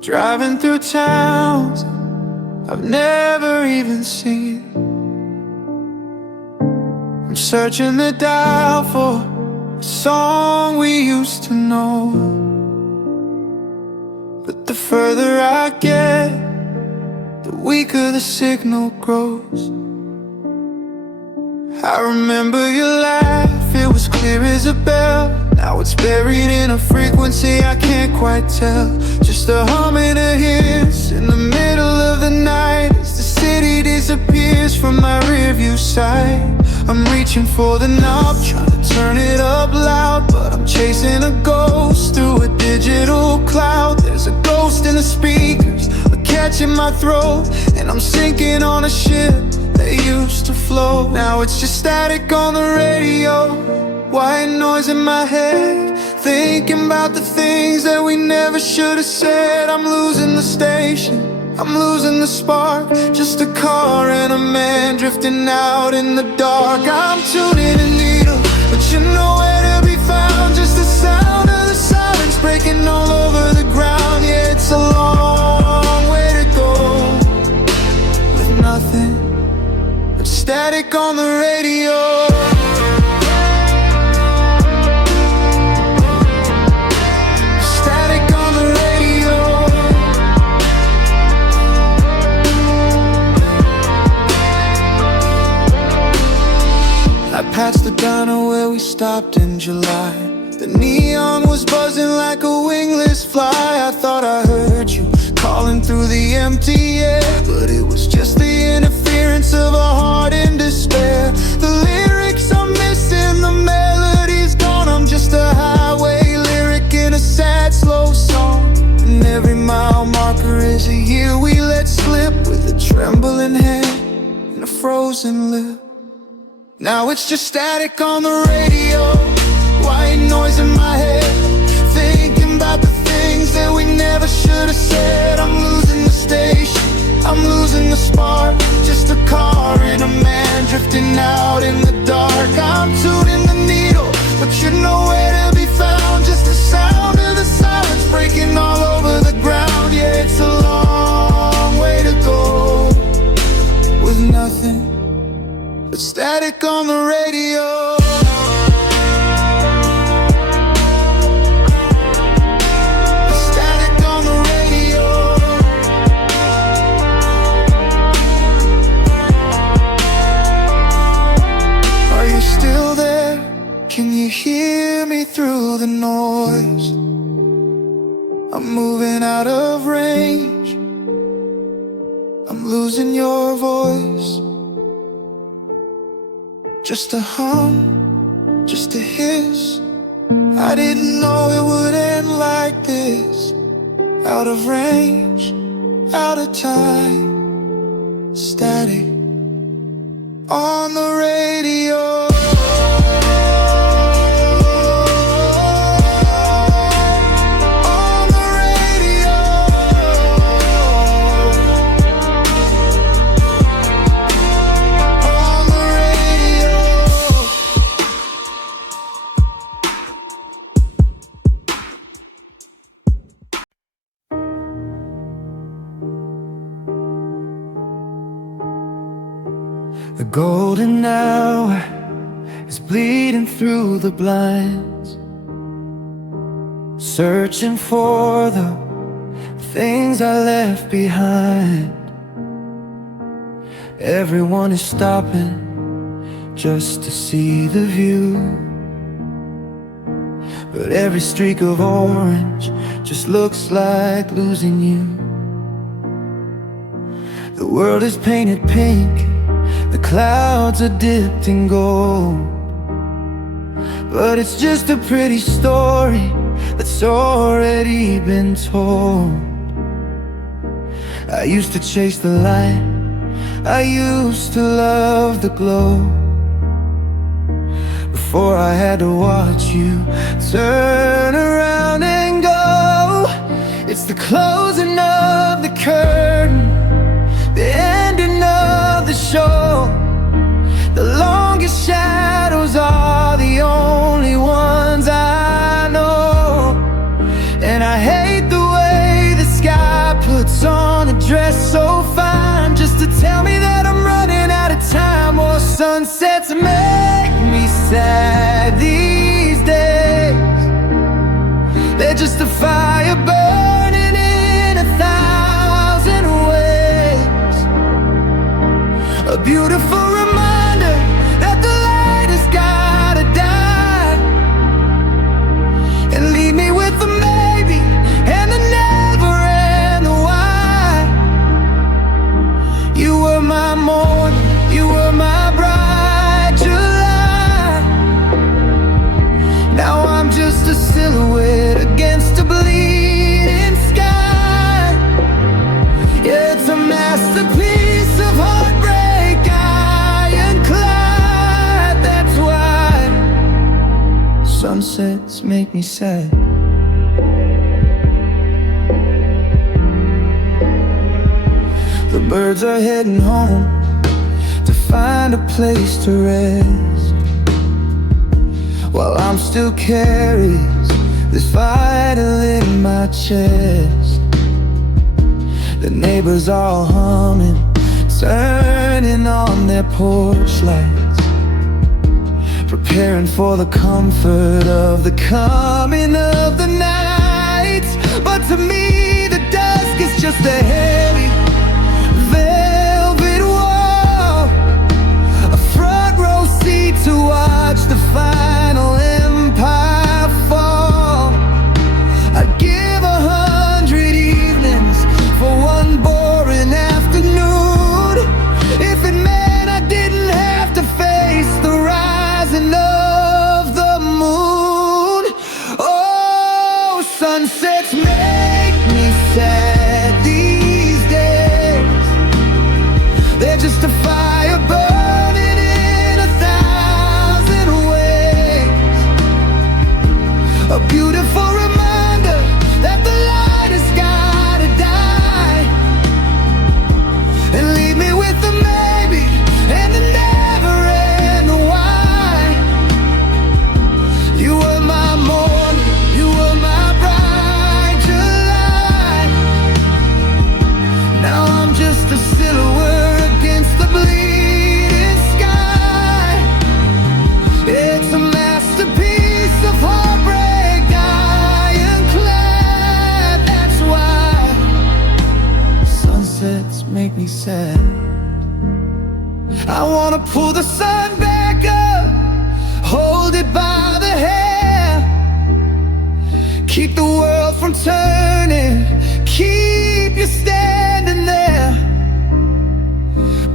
driving through towns I've never even seen. I'm searching the dial for a song we used to know, but the further I get, the weaker the signal grows. I remember your laugh, it was clear as a bell. Now it's buried in a frequency I can't quite tell. Just a hum and a hiss in the middle of the night as the city disappears from my rearview sight. I'm reaching for the knob, trying to turn it up loud, but I'm chasing a ghost through a digital cloud. There's a ghost in the speakers, a catch in my throat, and I'm sinking on a ship that used to float. Now it's just static on the radio, white noise in my head, thinking about the things that we never should have said. I'm losing the station, I'm losing the spark, just a car and a man drifting out in the dark. I'm tuning a needle, but you're nowhere to be found, just the sound of the silence breaking all over the ground. Yeah, it's a long way to go with nothing but static on the radio. I past the diner where we stopped in July. The neon was buzzing like a wingless fly. I thought I heard you calling through the empty air, but it was just the interference of a heart in despair. The lyrics are missing, the melody's gone. I'm just a highway lyric in a sad, slow song. And every mile marker is a year we let slip, with a trembling hand and a frozen lip. Now it's just static on the radio, white noise in my head, thinking about the things that we never should have said. I'm losing the station, I'm losing the spark, just a car and a man drifting out in the dark. I'm tuning the needle, but you're nowhere to be found, just the sound of the silence breaking all over the ground. Yeah, it's a long way to go with nothing but static on the radio. Static on the radio. Are you still there? Can you hear me through the noise? I'm moving out of range, I'm losing your voice. Just a hum, just a hiss. I didn't know it would end like this. Out of range, out of time. Static on the radio. The golden hour is bleeding through the blinds, searching for the things I left behind. Everyone is stopping just to see the view, but every streak of orange just looks like losing you. The world is painted pink, the clouds are dipped in gold, but it's just a pretty story that's already been told. I used to chase the light, I used to love the glow, before I had to watch you turn around and go. It's the closing of the curtain, the ending of the show. The longest shadows are the only ones I know. And I hate the way the sky puts on a dress so fine, just to tell me that I'm running out of time. Or sunsets make me sad these days. They're just a fire burning in 1,000 ways. A beautiful reminder that the light has gotta die, and leave me with the maybe and the never and the why. You were my morning, you were my bright July. Now I'm just a silhouette against a bleeding sky. Yeah, it's a masterpiece of heartbreak. Sunsets make me sad. The birds are heading home to find a place to rest, while I'm still carries this vital in my chest. The neighbors all humming, turning on their porch lights, preparing for the comfort of the coming of the night. But to me the dusk is just a heavy velvet wall, a front row seat to watch sad. I wanna pull the sun back up, hold it by the hair, keep the world from turning, keep you standing there.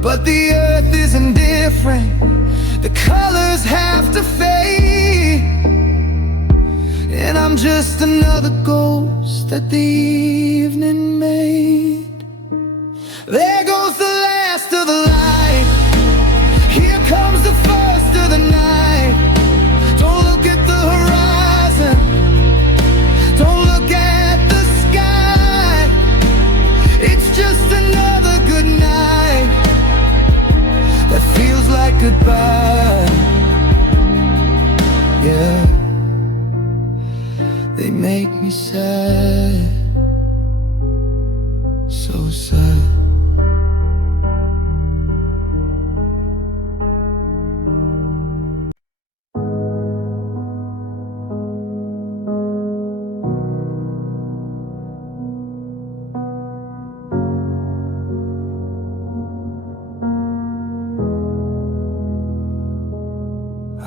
But the earth is indifferent, the colors have to fade, and I'm just another ghost that the evening made. There goes the last of the light, here comes the first of the night. Don't look at the horizon, don't look at the sky. It's just another good night that feels like goodbye. Yeah, they make me sad, so sad.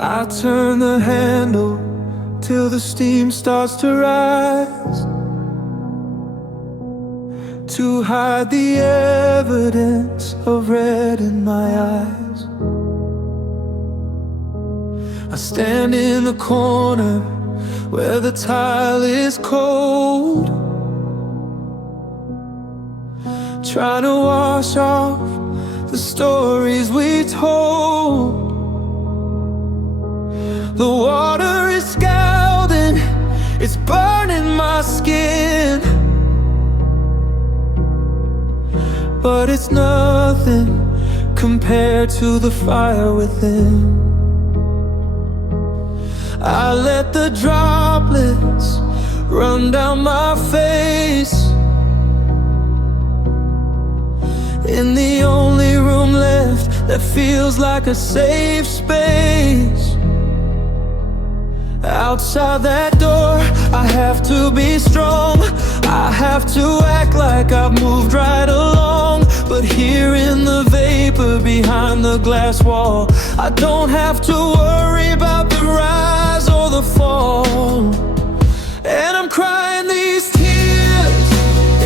I turn the handle till the steam starts to rise, to hide the evidence of red in my eyes. I stand in the corner where the tile is cold, trying to wash off the stories we told. The water is scalding, it's burning my skin, but it's nothing compared to the fire within. I let the droplets run down my face in the only room left that feels like a safe space. Outside that door, I have to be strong, I have to act like I've moved right along. But here in the vapor behind the glass wall, I don't have to worry about the rise or the fall. And I'm crying these tears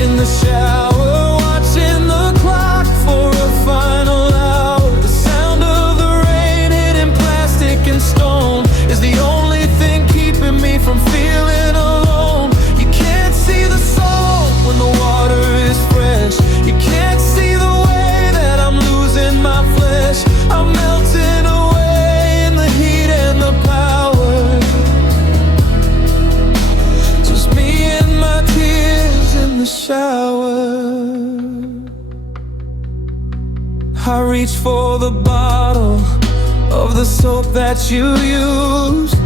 in the shower, watching the clock for a final hour. The sound of the rain hitting plastic and stone is the only thing keeping me from feeling alone. You can't see the salt when the water is fresh, you can't see the way that I'm losing my flesh. I'm melting away in the heat and the power, just me and my tears in the shower. I reach for the bottle of the soap that you used,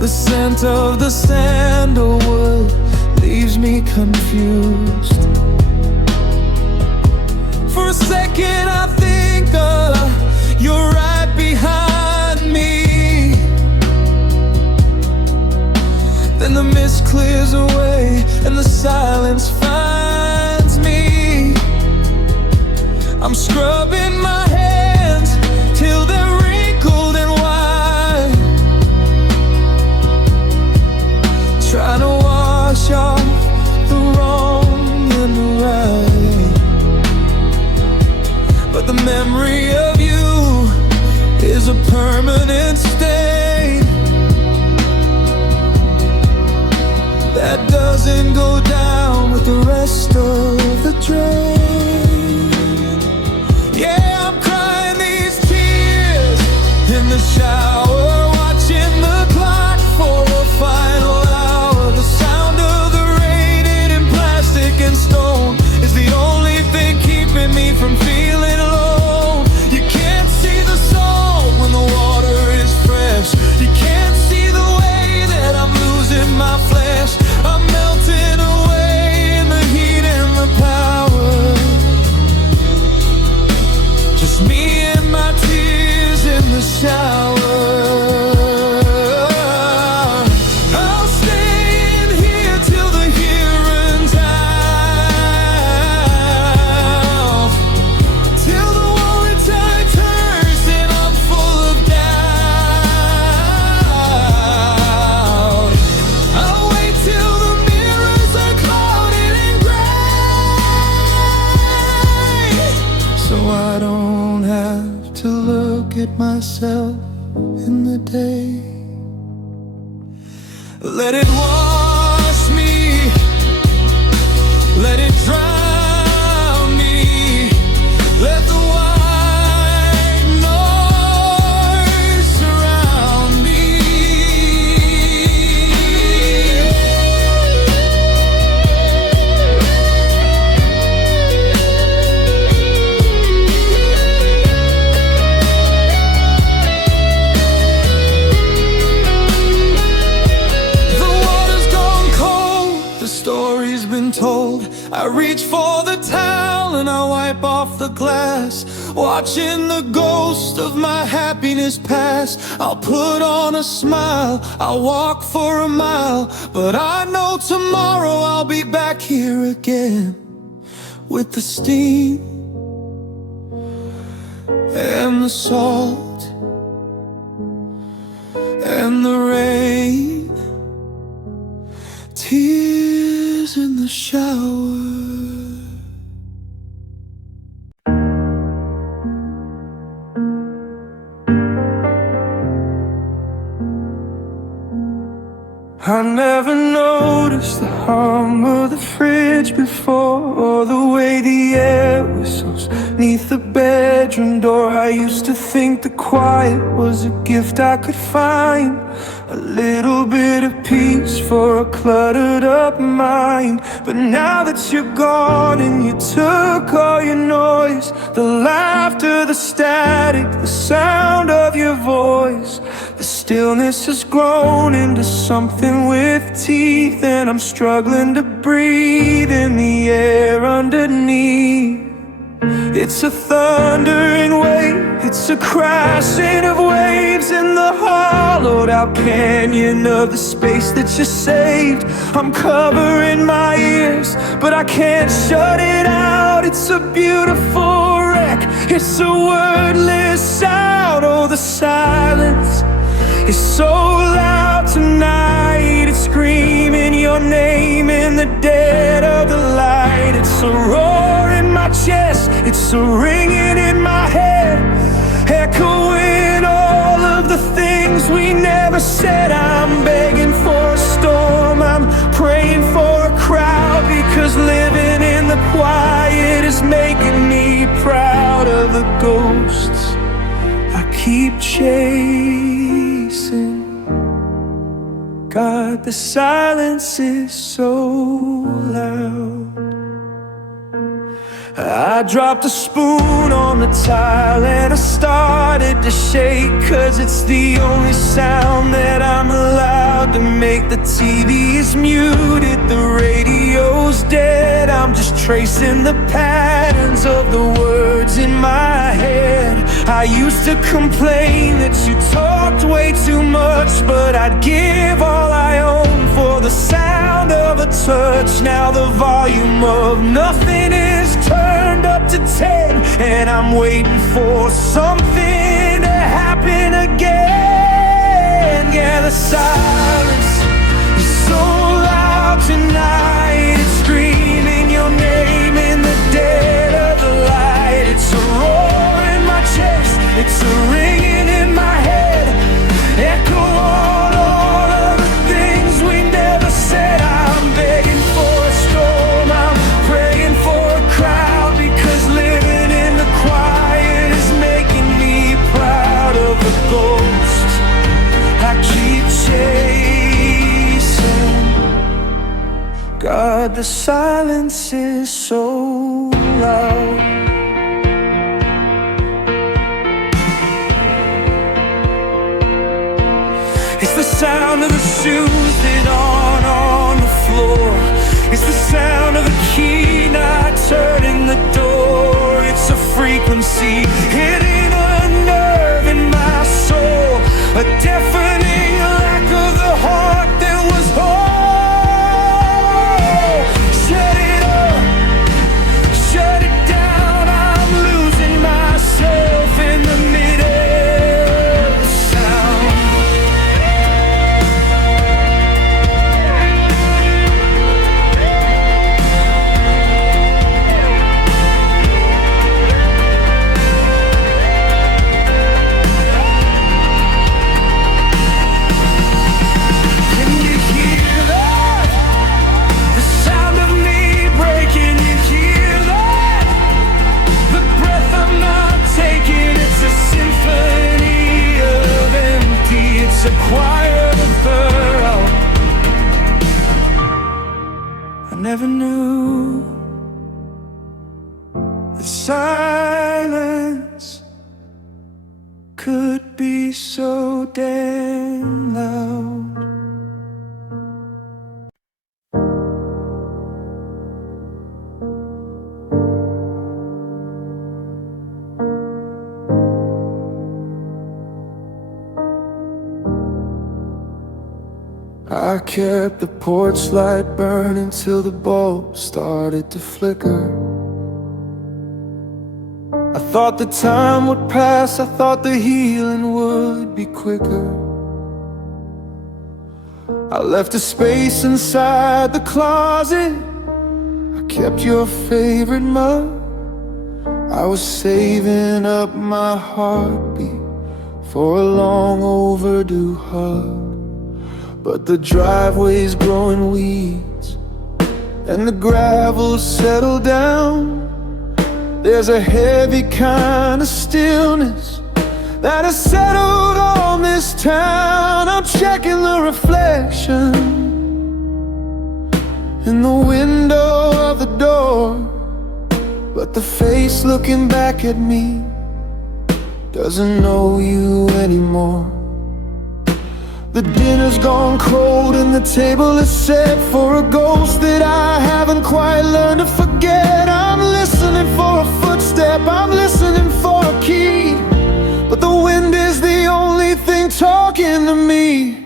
the scent of the sandalwood leaves me confused. For a second I think you're right behind me, then the mist clears away and the silence finds me. I'm scrubbing my hands till they're wrinkled and white, trying to wash off the wrong and the right. But the memory of you is a permanent stain that doesn't go down with the rest of the drain. Yeah, I'm crying these tears in the shower, watching the clock for a final hour. The sound of the rain hitting plastic and stone is the only thing keeping me from feeling alone. You can't see the salt when the water is fresh, you can't see the way that I'm losing my flesh. I'm melting away in the heat and the power, just me and my tears in the shower. I'll stand here till the here runs out. I don't have to look at myself in the day. Let it wash me, let it drown me, let the white noise surround me. Told. I reach for the towel and I wipe off the glass, watching the ghost of my happiness pass. I'll put on a smile, I'll walk for a mile, but I know tomorrow I'll be back here again, with the steam and the salt and the rain, tears in the shower. I never noticed the hum of the fridge before, or the way the air whistles neath the bedroom door. I used to think the quiet was a gift I could find, a little bit of peace for a cluttered up mind. But now that you're gone and you took all your noise, the laughter, the static, the sound of your voice, the stillness has grown into something with teeth, and I'm struggling to breathe in the air underneath. It's a thundering wave, it's a crashing of waves in the hollowed out canyon of the space that you saved. I'm covering my ears, but I can't shut it out. It's a beautiful wreck, it's a wordless sound. Oh, the silence is so loud tonight, it's screaming your name in the dead of the light. It's a roar in my chest, it's a ringing in my head, echoing all of the things we never said. I'm begging for a storm, I'm praying for a crowd, because living in the quiet is making me proud of the ghosts I keep chasing. God, the silence is so loud. I dropped a spoon on the tile and I started to shake, 'cause it's the only sound that I'm allowed to make. The TV is muted, the radio's dead. I'm just tracing the patterns of the words in my head. I used to complain that you talked way too much, but I'd give all I own for the sound of a touch. Now the volume of nothing is turned up to 10, and I'm waiting for something to happen again. Yeah, the silence is so loud tonight, it's screaming your name in the dead of the light. It's a roar in my chest, it's a ringing in my head, echo on all of the things we never said. I'm begging for a storm, I'm praying for a crowd, because living in the quiet is making me proud of the ghost I keep chasing. God, the silence is so loud. It's the sound of the shoes that aren't on the floor. It's the sound of the key not turning the door. It's a frequency hitting a nerve in my soul, a deafening lack of the heart that was whole. Shut it up, shut it down, I'm losing myself in the middle of the sound. could be so damn loud. I kept the porch light burning till the bulb started to flicker. I thought the time would pass, I thought the healing would be quicker. I left a space inside the closet, I kept your favorite mug. I was saving up my heartbeat for a long overdue hug. But the driveway's growing weeds and the gravel settled down. There's a heavy kind of stillness that has settled on this town. I'm checking the reflection in the window of the door, but the face looking back at me doesn't know you anymore. The dinner's gone cold and the table is set for a ghost that I haven't quite learned to forget. I'm listening for a footstep, I'm listening for a key, but the wind is the only thing talking to me.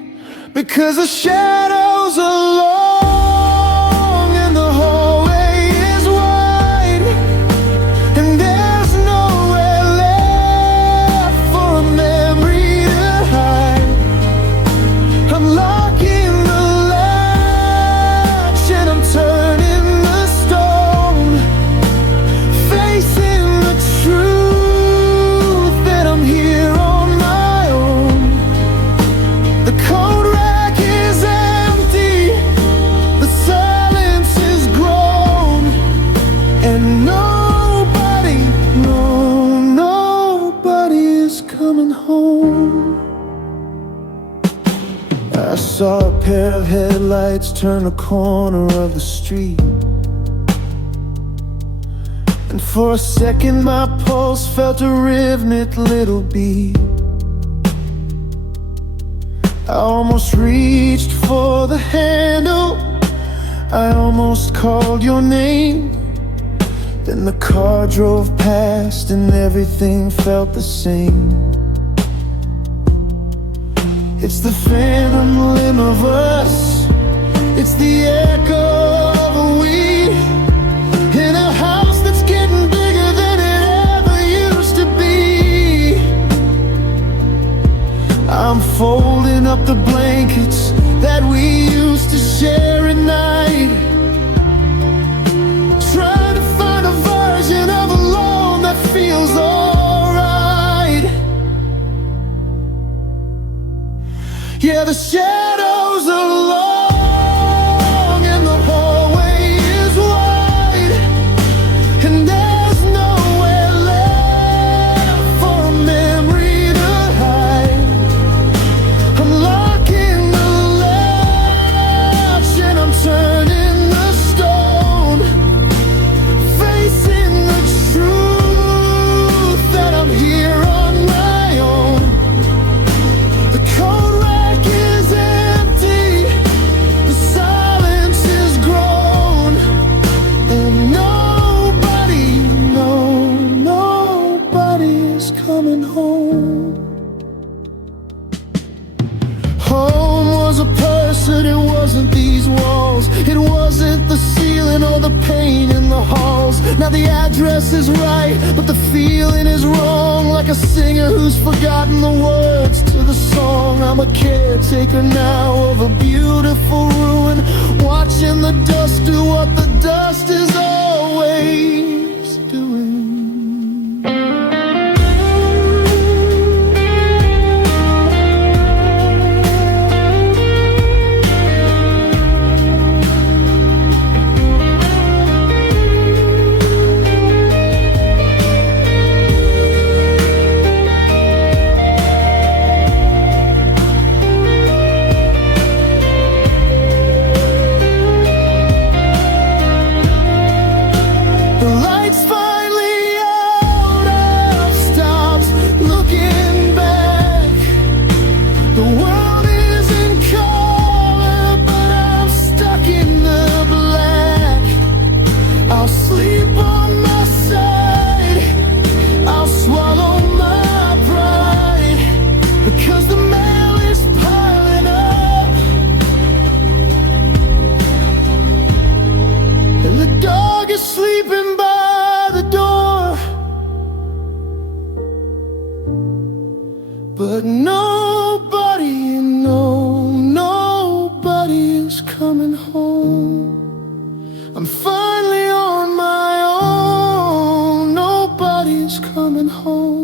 Because the shadows are long and the hallway is wide, and there's nowhere left for a memory to hide. I'm locking the latch and I'm turning the stone, facing the truth that I'm here on my own. The coat rack is empty, the silence is grown, and nobody, no, nobody is coming home. I saw a pair of headlights turn a corner of the street, and for a second my pulse felt a rhythmic little beat. I almost reached for the handle, I almost called your name. Then the car drove past and everything felt the same. It's the phantom limb of us, it's the echo of a weed in a house that's getting bigger than it ever used to be. I'm folding up the blankets that we used to share at night, trying to find a version of alone that feels alright. Yeah, the shadows are long and the hallway is wide, and there's nowhere left for a memory to hide. I'm locking the latch and I'm turning the stone, facing the truth that I'm here on my own. The cold rack is empty, the silence is grown, and nobody, no, nobody is coming home. Home was a person, it wasn't these walls, it wasn't the ceiling or the paint in the halls. Now the address is right, but the feeling is wrong, like a singer who's forgotten the words to the song. I'm a caretaker now of a beautiful ruin, watching the dust do what the dust is always doing. The light But nobody, no, nobody is coming home. I'm finally on my own. Nobody's coming home.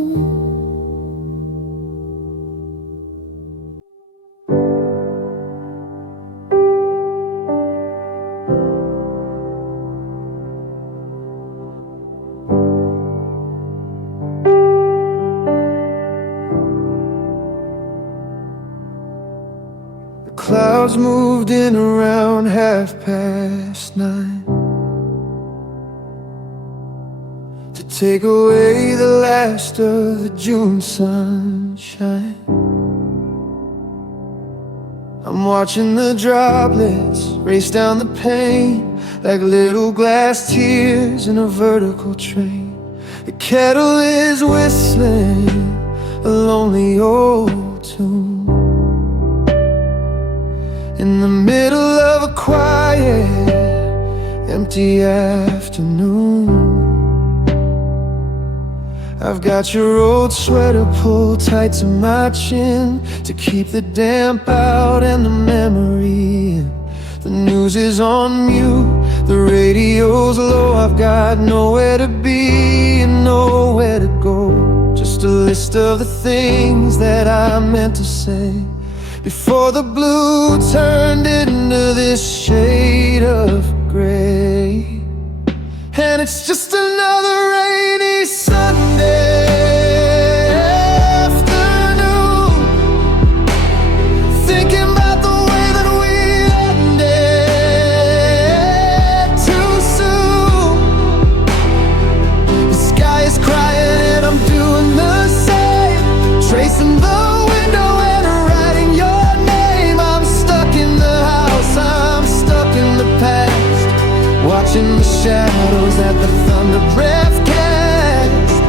Clouds moved in around 9:30 to take away the last of the June sunshine. I'm watching the droplets race down the pane like little glass tears in a vertical train. The kettle is whistling a lonely old tune in the middle of a quiet, empty afternoon. I've got your old sweater pulled tight to my chin to keep the damp out and the memory in. The news is on mute, the radio's low. I've got nowhere to be and nowhere to go. Just a list of the things that I meant to say before the blue turned into this shade of gray. And it's just another rainy Sunday afternoon, thinking about the way that we ended too soon. The sky is crying and I'm doing the same, tracing the window and writing your name. I'm stuck in the house, I'm stuck in the past, watching the shadows that the thunder breath cast.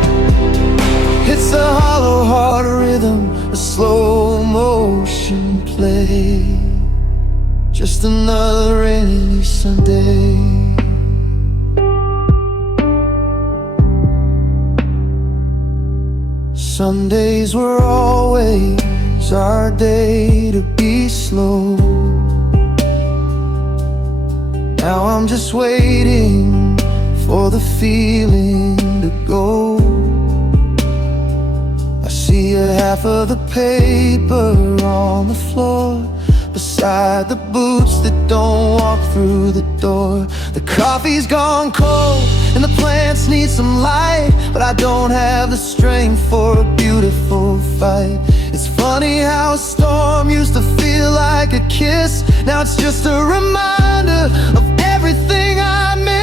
It's a hollow heart rhythm, a slow motion play. Just another rainy Sunday. Sundays were always our day to be slow. Now I'm just waiting for the feeling to go. I see a half of the paper on the floor beside the boots that don't walk through the door. The coffee's gone cold and the plants need some light, but I don't have the strength for a beautiful fight. It's funny how a storm used to feel like a kiss. Now it's just a reminder of everything I miss.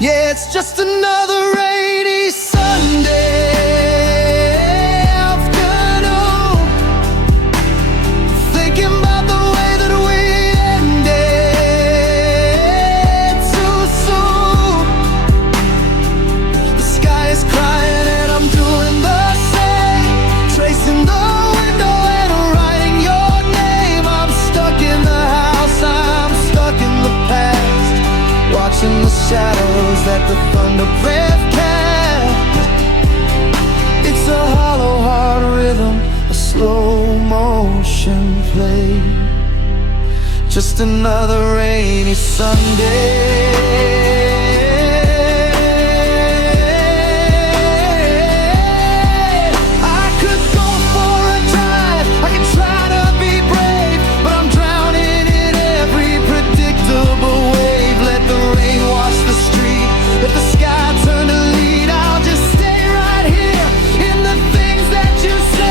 Yeah, it's just another rainy Sunday afternoon, thinking about the way that we ended too soon. The sky is crying and I'm doing the same, tracing the window and writing your name. I'm stuck in the house, I'm stuck in the past, watching the shadows that the thunder breath cast. It's a hollow heart rhythm, a slow motion play. Just another rainy Sunday. I could go for a drive, I can try to be brave, but I'm drowning in every predictable wave. Let the rain wash the street, let the sky turn to lead. I'll just stay right here in the things that you said.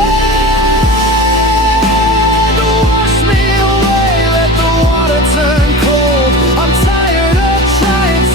Wash me away, let the water turn cold. I'm tired of trying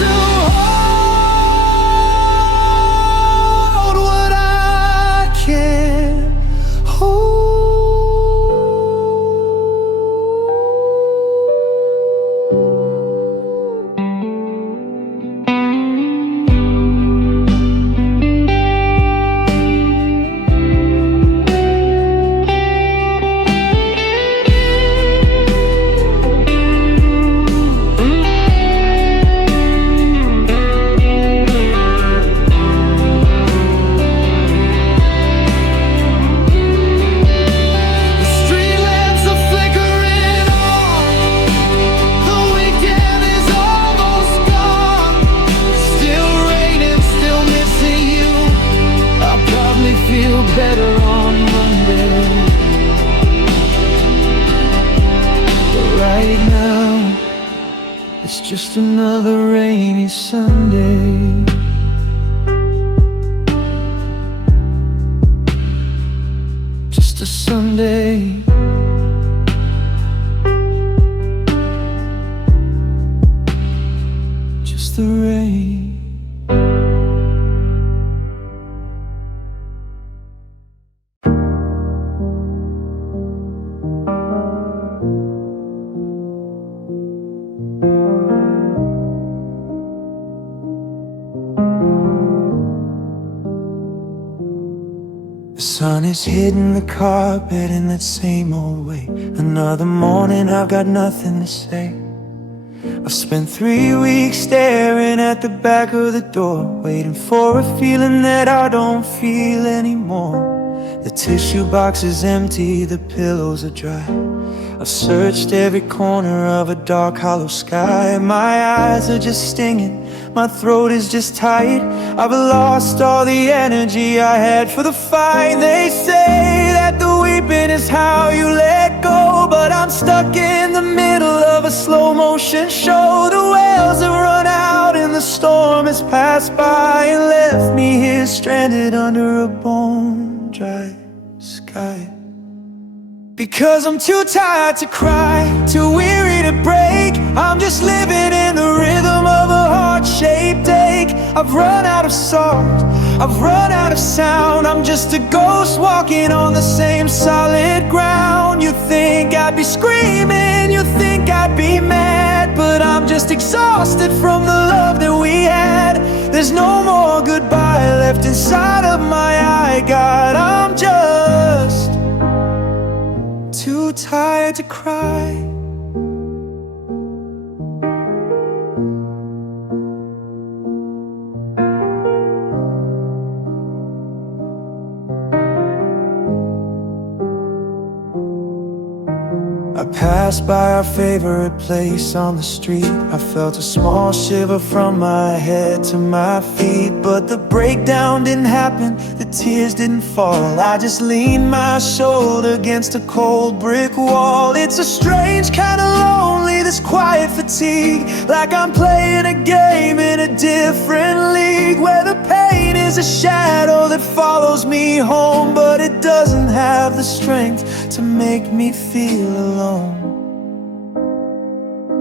Just another rainy Sunday. Just a Sunday. Just the rain. The sun is hitting the carpet in that same old way. Another morning, I've got nothing to say. I've spent 3 weeks staring at the back of the door, waiting for a feeling that I don't feel anymore. The tissue box is empty, the pillows are dry. I've searched every corner of a dark, hollow sky. My eyes are just stinging, my throat is just tight. I've lost all the energy I had for the fight. They say that the weeping is how you let go, but I'm stuck in the middle of a slow motion show. The wells have run out and the storm has passed by and left me here stranded under a bone dry sky. Because I'm too tired to cry, too weary to break. I'm just living in the rhythm of a heart-shaped ache. I've run out of salt, I've run out of sound. I'm just a ghost walking on the same solid ground. You think I'd be screaming, you think I'd be mad, but I'm just exhausted from the love that we had. There's no more goodbye left inside of my eye, God. I'm just too tired to cry. I passed by our favorite place on the street. I felt a small shiver from my head to my feet. But the breakdown didn't happen, the tears didn't fall. I just leaned my shoulder against a cold brick wall. It's a strange kind of lonely, this quiet fatigue, like I'm playing a game in a different league, where the pain is a shadow that follows me home, but it doesn't have the strength to make me feel alone.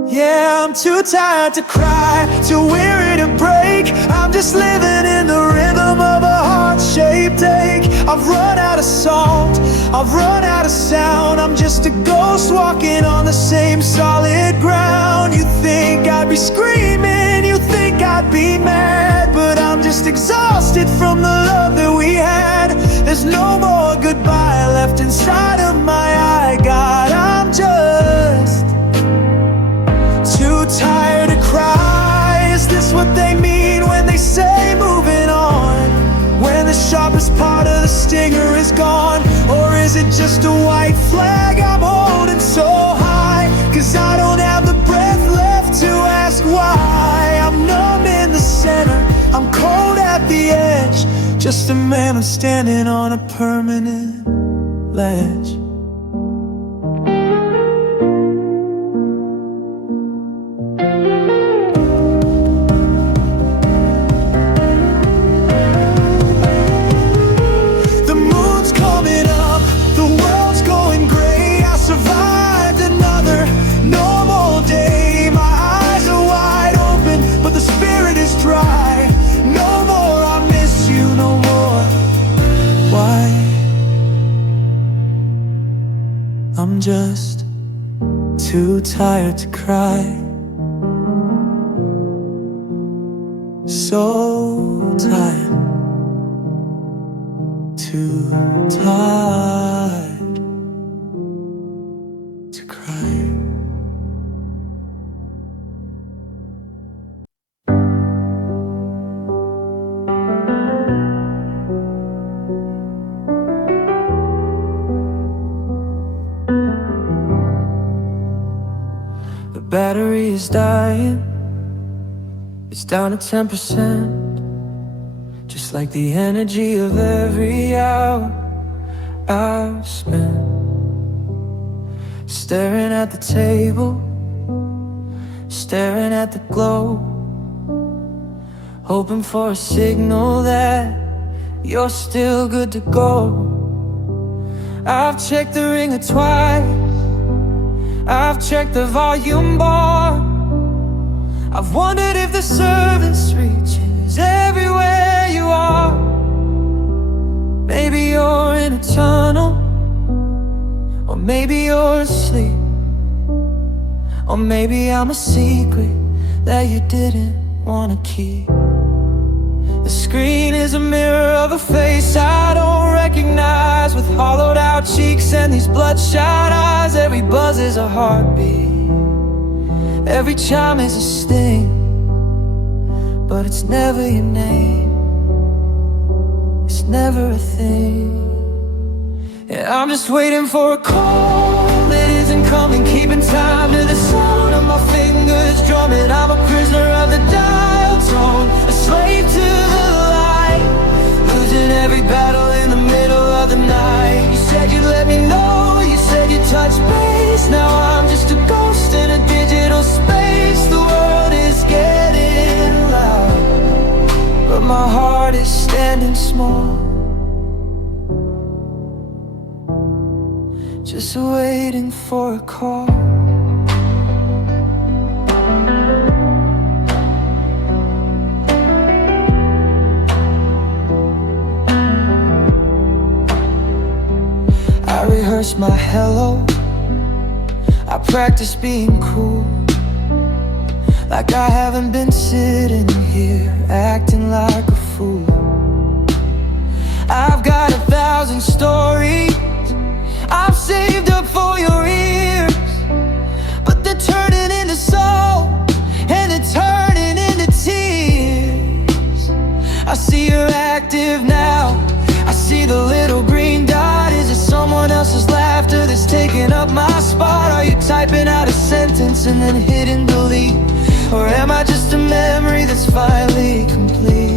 Yeah, I'm too tired to cry, too weary to break. I'm just living in the rhythm of a heart-shaped ache. I've run out of salt, I've run out of sound. I'm just a ghost walking on the same solid ground. You think I'd be screaming, you think I'd be mad, but I'm just exhausted from the love that we had. There's no more goodbye left inside of my eye, God. I'm just too tired to cry. Is this what they mean when they say moving on? When the sharpest part of the stinger is gone? Or is it just a white flag I'm holding so high? 'Cause I don't have the breath left to ask why. I'm numb in the center, I'm cold at the edge, just a man who's standing on a permanent ledge. I'm just too tired to cry, so tired, too tired to cry. The battery is dying, it's down to 10%. Just like the energy of every hour I've spent staring at the table, staring at the glow, hoping for a signal that you're still good to go. I've checked the ringer twice, I've checked the volume bar, I've wondered if the service reaches everywhere you are. Maybe you're in a tunnel, or maybe you're asleep, or maybe I'm a secret that you didn't wanna keep. The screen is a mirror of a face I don't recognize, with hollowed out cheeks and these bloodshot eyes. Every buzz is a heartbeat, every chime is a sting, but it's never your name, it's never a thing. And I'm just waiting for a call that isn't coming, keeping time to the sound of my fingers drumming. I'm a prisoner of the dial tone, a slave to the light, losing every battle in the middle of the night. You said you'd let me know, you said you'd touch base. Now I'm just a ghost in a digital space. The world is getting loud, but my heart is standing small, just waiting for a call. I rehearse my hello, I practice being cool, like I haven't been sitting here acting like a fool. I've got 1,000 stories I've saved up for your ears, but they're turning into soul, and they're turning into tears. I see you're active now, I see the little green dot. Is it someone else's laughter that's taking up my spot? Are you typing out a sentence and then hitting delete? Or am I just a memory that's finally complete?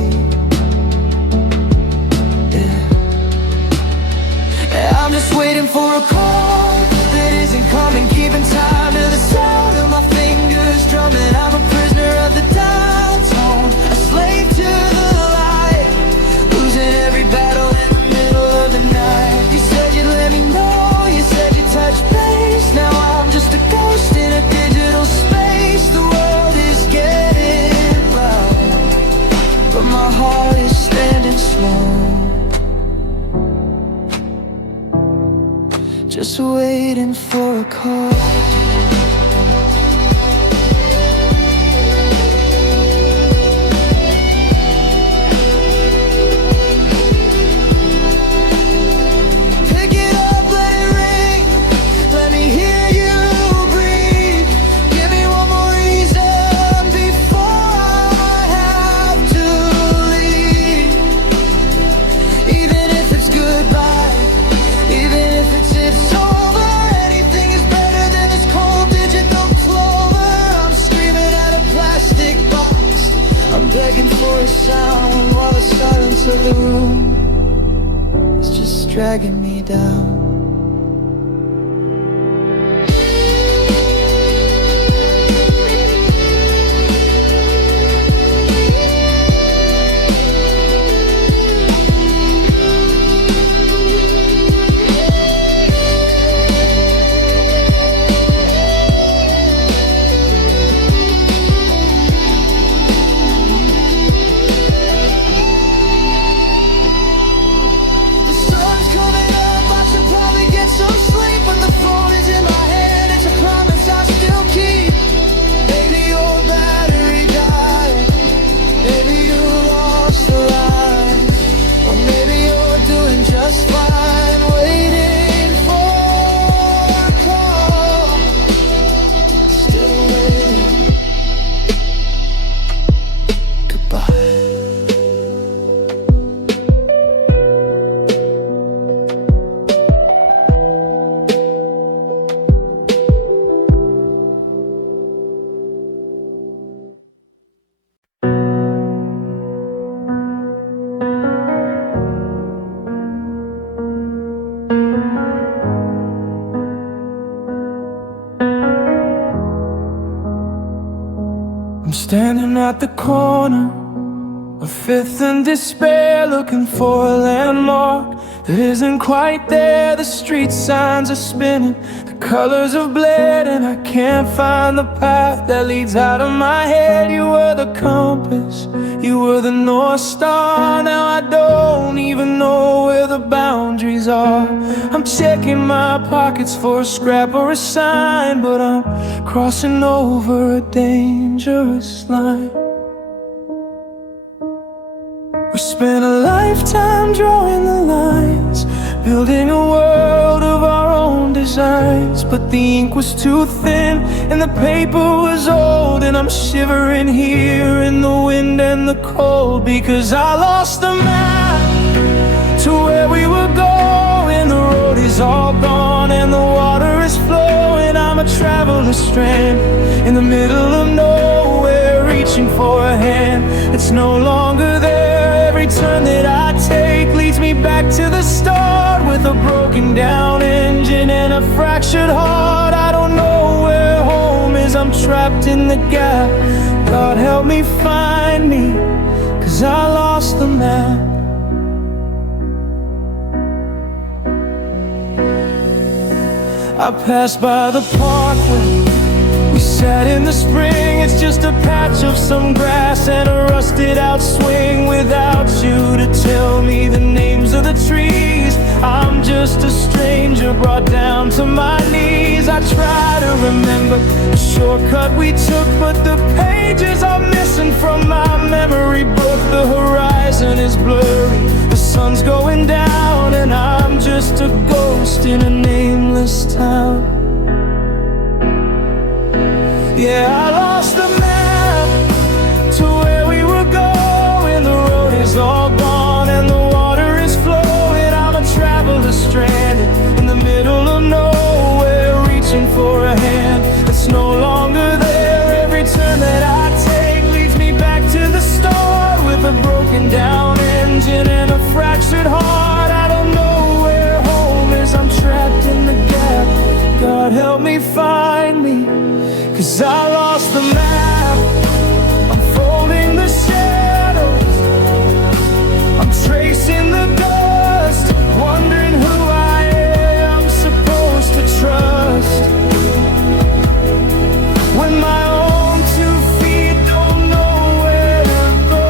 I'm just waiting for a call that isn't coming, keeping time to the sound of my fingers drumming. I'm a prisoner of the dial tone, a slave to the light, losing every battle in the middle of the night. You said you'd let me know, you said you'd touch base. Now I'm just a ghost in a digital space. The world is getting loud, but my heart is standing slow, just waiting for a call. Pick it up, let it ring, let me hear you breathe. Give me one more reason before I have to leave. Even if it's goodbye, even if it's over, anything is better than this cold digital clover. I'm screaming at a plastic box, I'm begging for a sound, while the silence of the room is just dragging me down. The sun's coming up, watching standing at the corner of Fifth and Despair, looking for a landmark that isn't quite there. The street signs are spinning, the colors have bled, and I can't find the path that leads out of my head. You were the compass, you were the North Star. Now I don't even know where the boundaries are. I'm checking my pockets for a scrap or a sign, but I'm crossing over a dangerous line. We spent a lifetime drawing the lines, building a world of our own designs. But the ink was too thin and the paper was old, and I'm shivering here in the wind and the cold, because I lost the map to where we were going. The road is all gone and the water is flowing. I'm a traveler stranded in the middle of nowhere, reaching for a hand that's no longer there. Every turn that I take leads me back to the start, with a broken down engine and a fractured heart. I don't know where home is, I'm trapped in the gap. God help me find me, 'cause I lost the map. I passed by the parkway, we sat in the spring. It's just a patch of some grass and a rusted out swing. Without you to tell me the names of the trees, I'm just a stranger brought down to my knees. I try to remember the shortcut we took, but the pages are missing from my memory book. The horizon is blurry, the sun's going down, and I'm just a ghost in a nameless town. Yeah, I lost the map to where we were going. The road is all gone and the water is flowing. I'm a traveler stranded in the middle of nowhere, reaching for a hand that's no longer there. Every turn that I take leads me back to the start, with a broken down engine and a fractured heart. I don't know where home is, I'm trapped in the gap. God help me find me, 'cause I lost the map. I'm folding the shadows, I'm tracing the dust, wondering who I am supposed to trust, when my own 2 feet don't know where to go.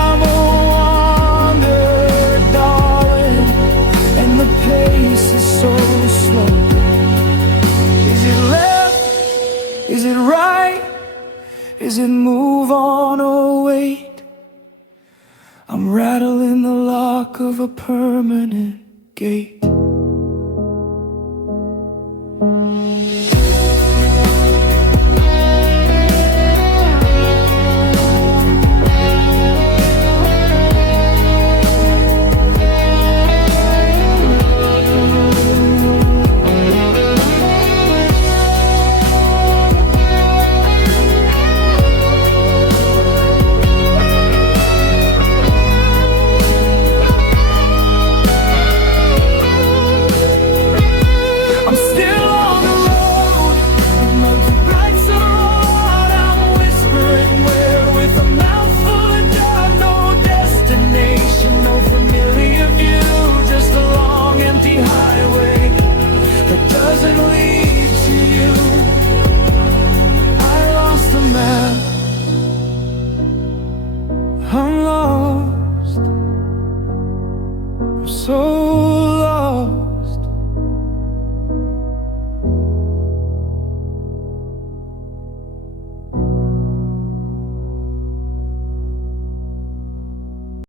I'm a wanderer, darling, and the pace is so slow. Is it left? Is it right? Is it move on or wait? I'm rattling the lock of a permanent gate. I'm lost, I'm so